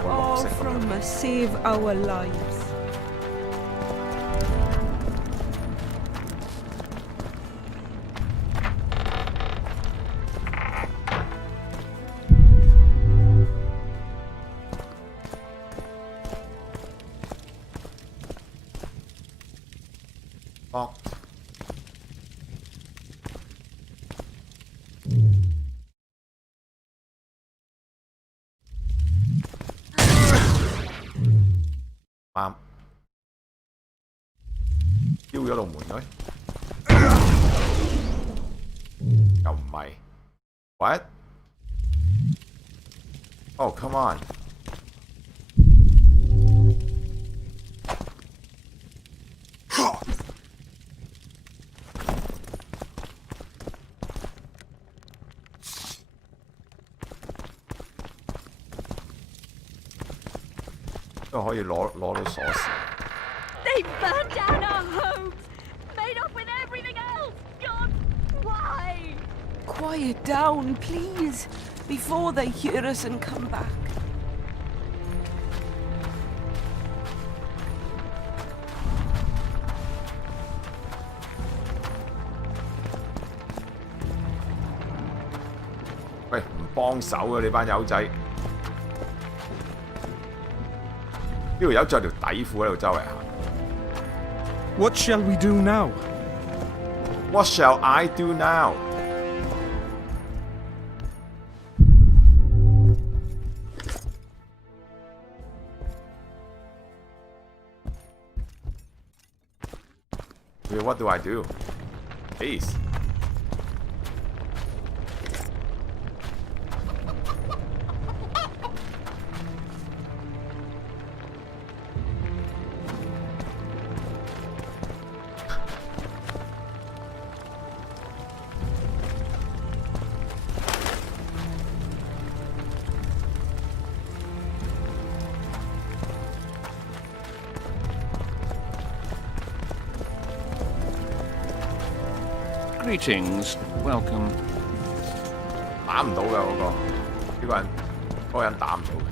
All from us, save our lives.啱，丟咗道門佢，又唔係 ，what？ Oh come on！ 都可以攞到鎖匙。They burned down our homes, made off with everything else. God, why? Quiet down, please, before they hear us and come back.喂，唔幫手啊！你班友仔，呢條友着條底褲喺度周圍行。What shall we do now? What shall I do now? What do I do? Please. Greetings, welcome. 打唔到㗎嗰個，呢個人打唔到嘅。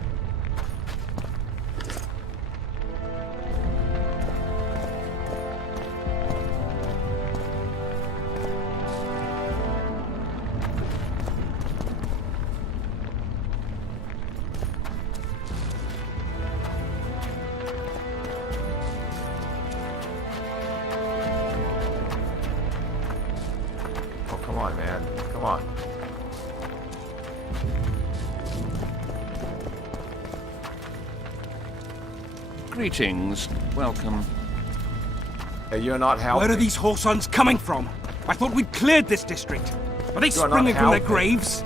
Come on, man. Come on. Greetings, welcome. Hey, you're not helping. Where are these whoresons coming from? I thought we'd cleared this district. Are they You're not springing from their helping. graves?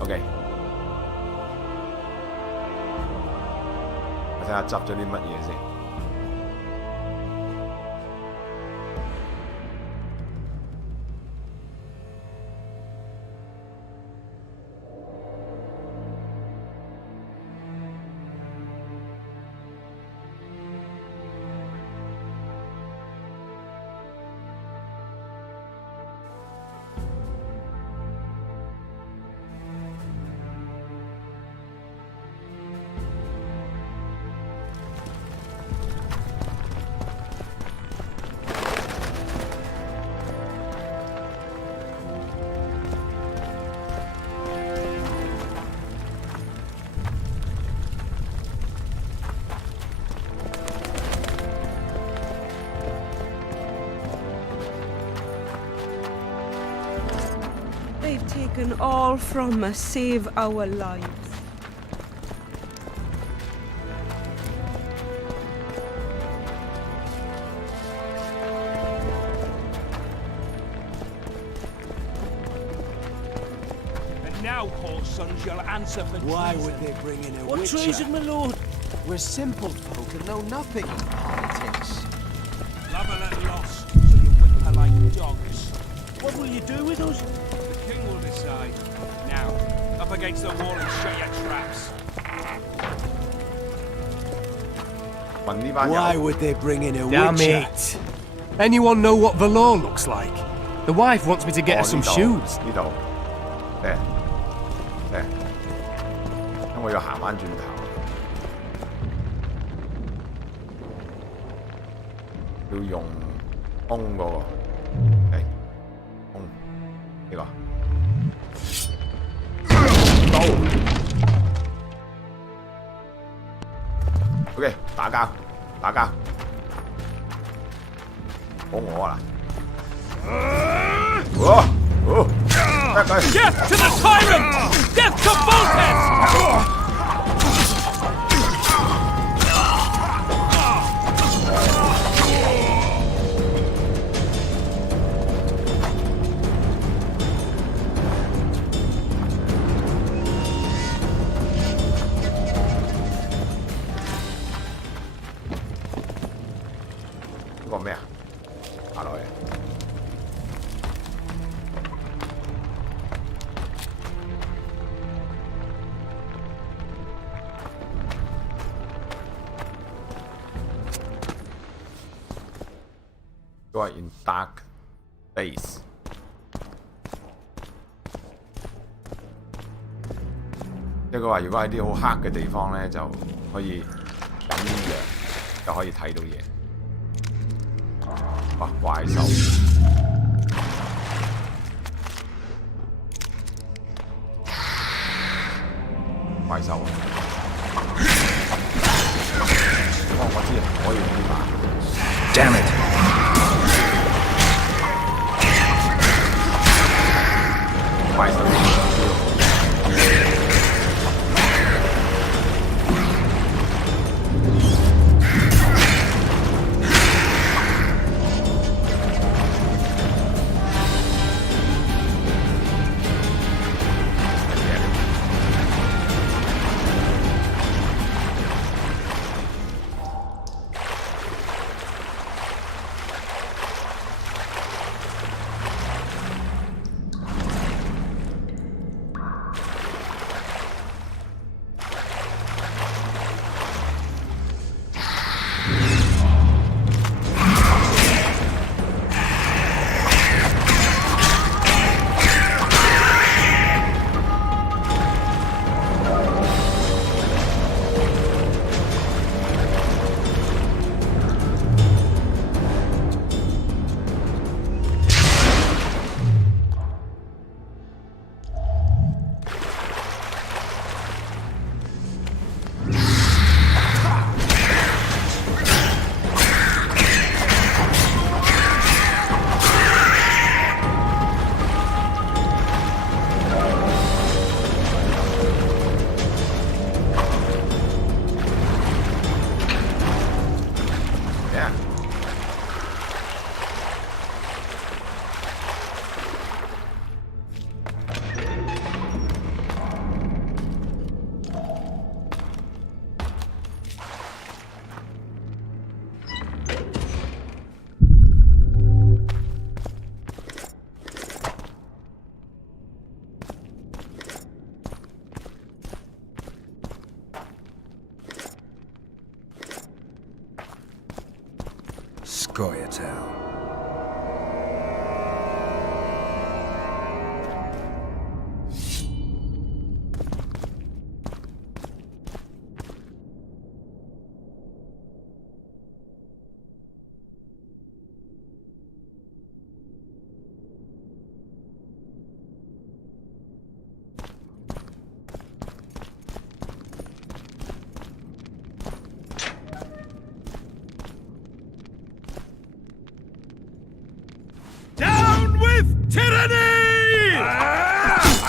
OK。我睇下執咗啲乜嘢先。taken all from us save our lives. And now, whoresons, you'll answer for Why treason. would they bring in a What witcher? treason, my lord? We're simple folk and know nothing of politics. Love a little loss, so you whimper like dogs. What will you do with us? The king will decide. Now, up against the wall and shut your traps. 問呢班 Why 友 would they bring in a Damn witcher? it! Anyone know what the law looks like? The wife wants me to get her 哦 some 呢度 shoes. 呢度，咁我要行翻轉頭，要用空嗰個，空呢個刀，OK 打交，好我啦，得佢。 Death to the tyrant! Death to Voltes! 呢個咩啊？爬落去。都係 in dark days。即係佢話，如果喺啲好黑嘅地方咧，就可以隱約，就可以睇到嘢。哇！怪獸，怪獸啊！哦，我知，我要用呢把。Damn it! 怪獸。Scoia'tael.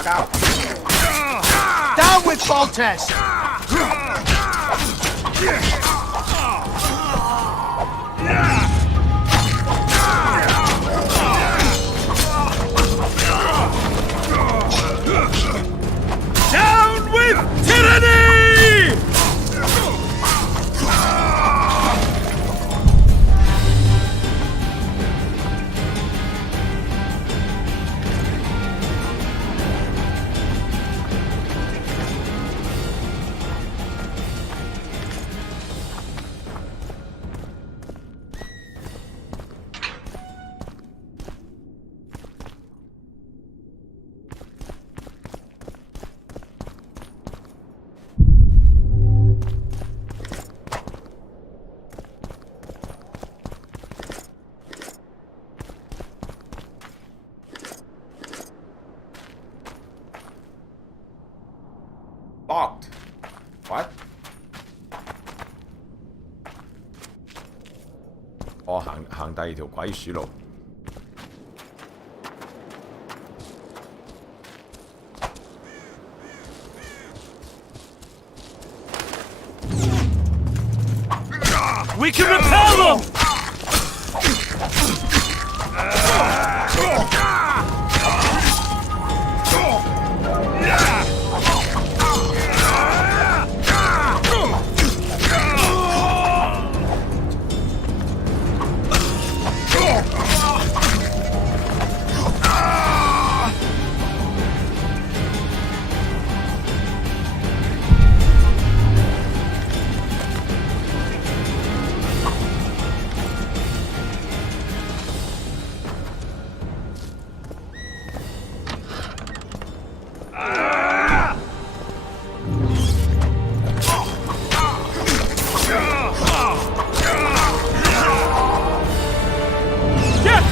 打交。Down with Boltes! Down with tyranny! Locked. What? 我行第二條鬼鼠路。We can repel them!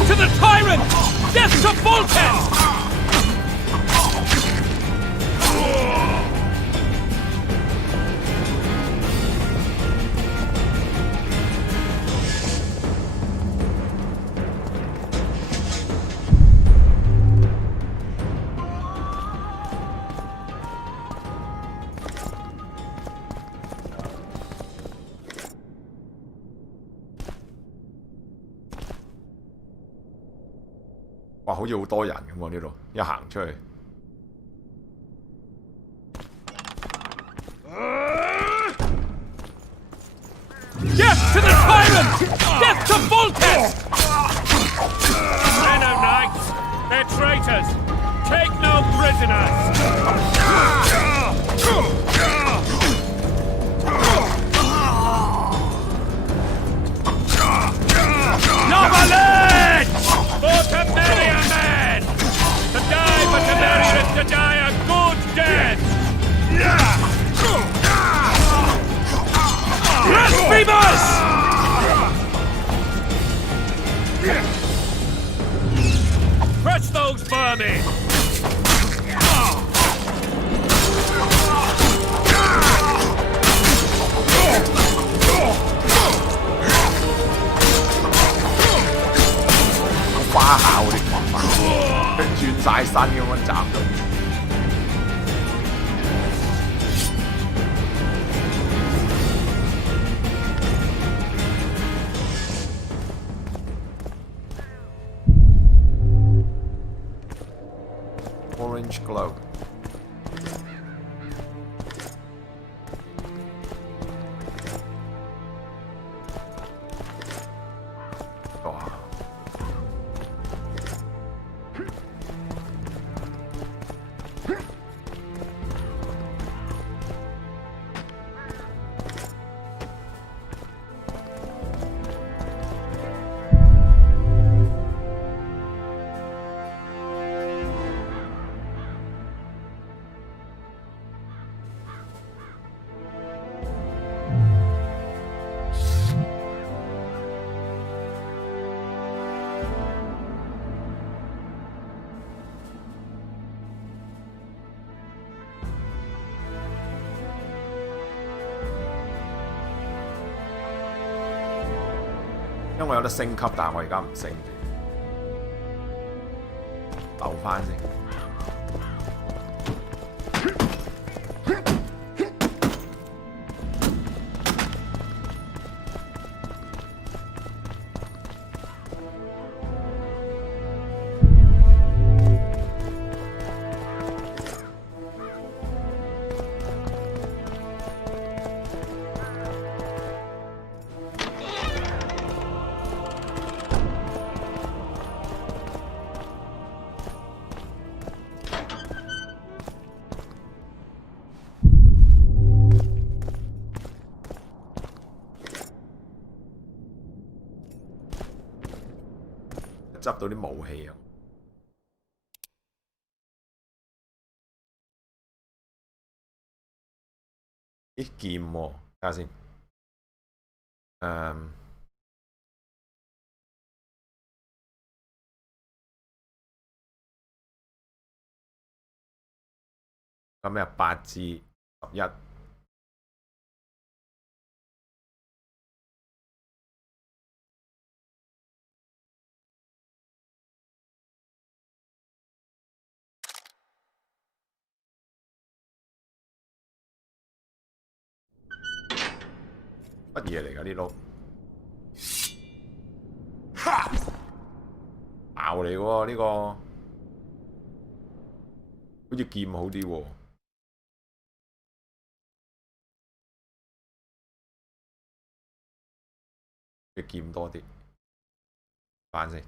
To the tyrant! Death to Voltes! 哇，好似好多人咁喎呢度，一行出去。Death to the tyrant! Death to Voltes! They're no knights. They're traitors. Take no prisoners. Novalet! For to marry a man! To die but to marry is to die a good death! Blasphemous! Crush those vermin! Có 花巧啲畫法，佢轉晒身咁樣斬到。Orange glow. Wow.因為有得升級，但係我而家唔升住，留翻先。執到啲武器啊！啲劍喎，睇下先。咁咩8至11。乜嘢嚟㗎？呢碌矛嚟喎，呢個好似劍好啲喎。嘅劍多啲，翻先。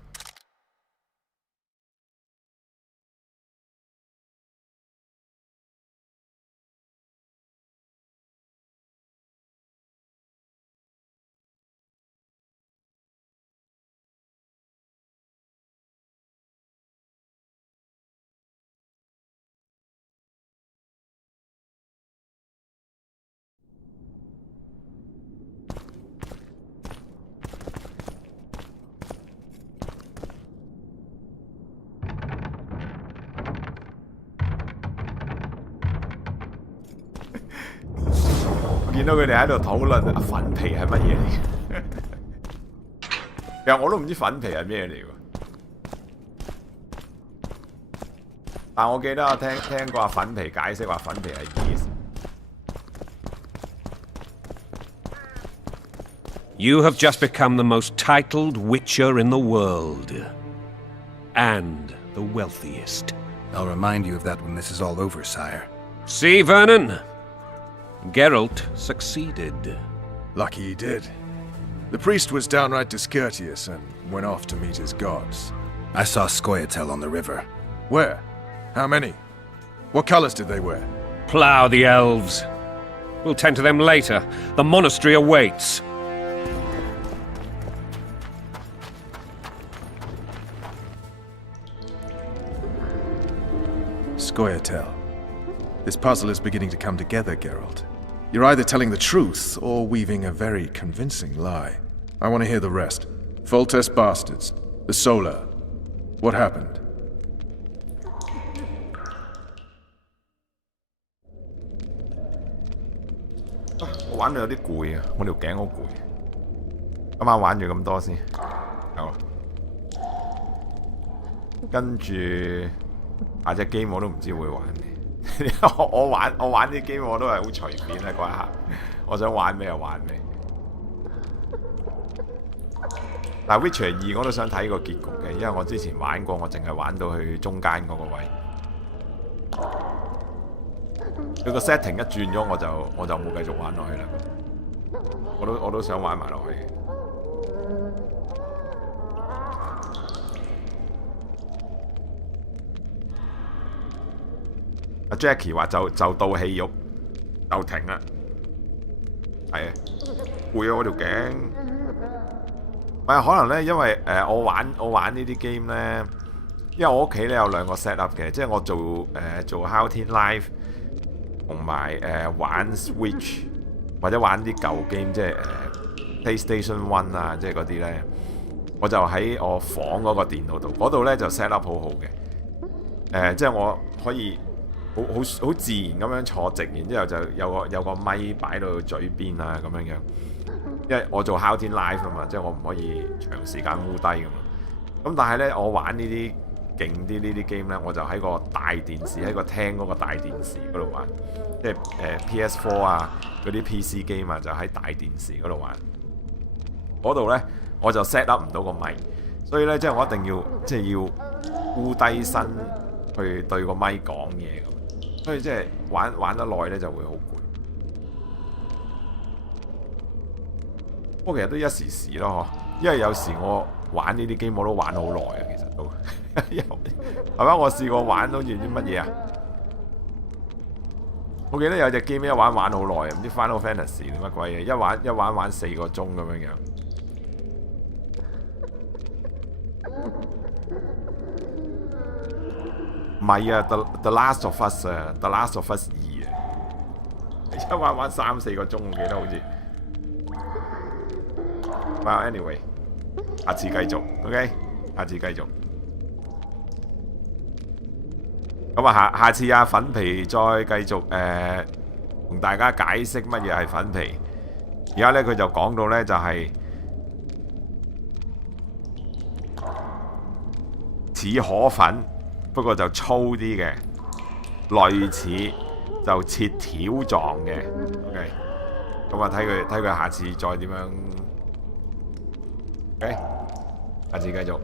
見到佢哋喺度討論粉皮係乜嘢嚟？其實我都唔知粉皮係咩嚟喎。但我記得我聽過粉皮解釋話粉皮係 yeast。 You have just become the most titled witcher in the world. And the wealthiest. I'll remind you of that when this is all over, sire. See, Vernon? Geralt succeeded. Lucky he did. The priest was downright discourteous and went off to meet his gods. I saw Scoia'tael on the river. Where? How many? What colors did they wear? Plough the elves. We'll tend to them later. The monastery awaits. Scoia'tael. This puzzle is beginning to come together, Geralt. You're either telling the truth or weaving a very convincing lie. I want to hear the rest. Foltest bastards. The Solar. What happened?我玩到有啲攰啊，我條頸好攰。今晚玩完咁多先，好。跟住下隻 game 我都唔知會玩咩。我玩啲 game 我都係好隨便啊嗰一刻，我想玩咩就玩咩。但係 Witcher 2我都想睇個結局嘅，因為我之前玩過，我淨係玩到去中間嗰個位。佢個 setting 一轉咗，我就冇繼續玩落去啦。我都想玩埋落去。阿 Jackie 話就到戲肉就停啦，係啊，攰啊我條頸。可能咧，因為我玩呢啲 game 咧，因為我屋企咧有兩個 set up 嘅，即係我做 Howtindog Live 同埋玩 Switch 或者玩啲舊 game， 即係PlayStation One 啊，即係嗰啲咧，我就喺我房嗰個電腦度，嗰度咧就 set up 好好嘅，即係我可以好自然咁樣坐直，然之後就有個咪擺到嘴邊啊咁樣樣。因為我做 Howtindog Live 啊嘛，即係我唔可以長時間烏低噶嘛。咁但係咧，我玩呢啲勁啲呢啲 game 咧，我就喺個大電視喺個廳嗰個大電視嗰度玩，即係PS4 啊嗰啲 PC game 啊，就喺大電視嗰度玩。嗰度咧我就 set up 唔到個咪，所以咧即係我一定要要烏低身去對個咪講嘢咁，所以即係玩得耐咧就會好攰。不過其實都一時時咯，因為有時我玩呢啲 game 我都玩好耐啊，其實都係嘛？我試過玩好似啲乜嘢啊？我記得有隻 game 一玩好耐啊，唔知 Final Fantasy 定乜鬼嘢，一玩4個鐘咁樣樣。唔係啊 ，The Last of Us 啊 ，The Last of Us 2啊，一玩3-4個鐘，我記得好似。Well, anyway， 下次繼續 ，OK， 下次繼續。咁啊，下次阿粉皮再繼續同大家解釋乜嘢係粉皮。而家咧佢就講到咧就係似河粉，不過就粗啲嘅，類似就切條狀嘅。OK， 咁啊睇佢下次再點樣。OK， 下次繼續。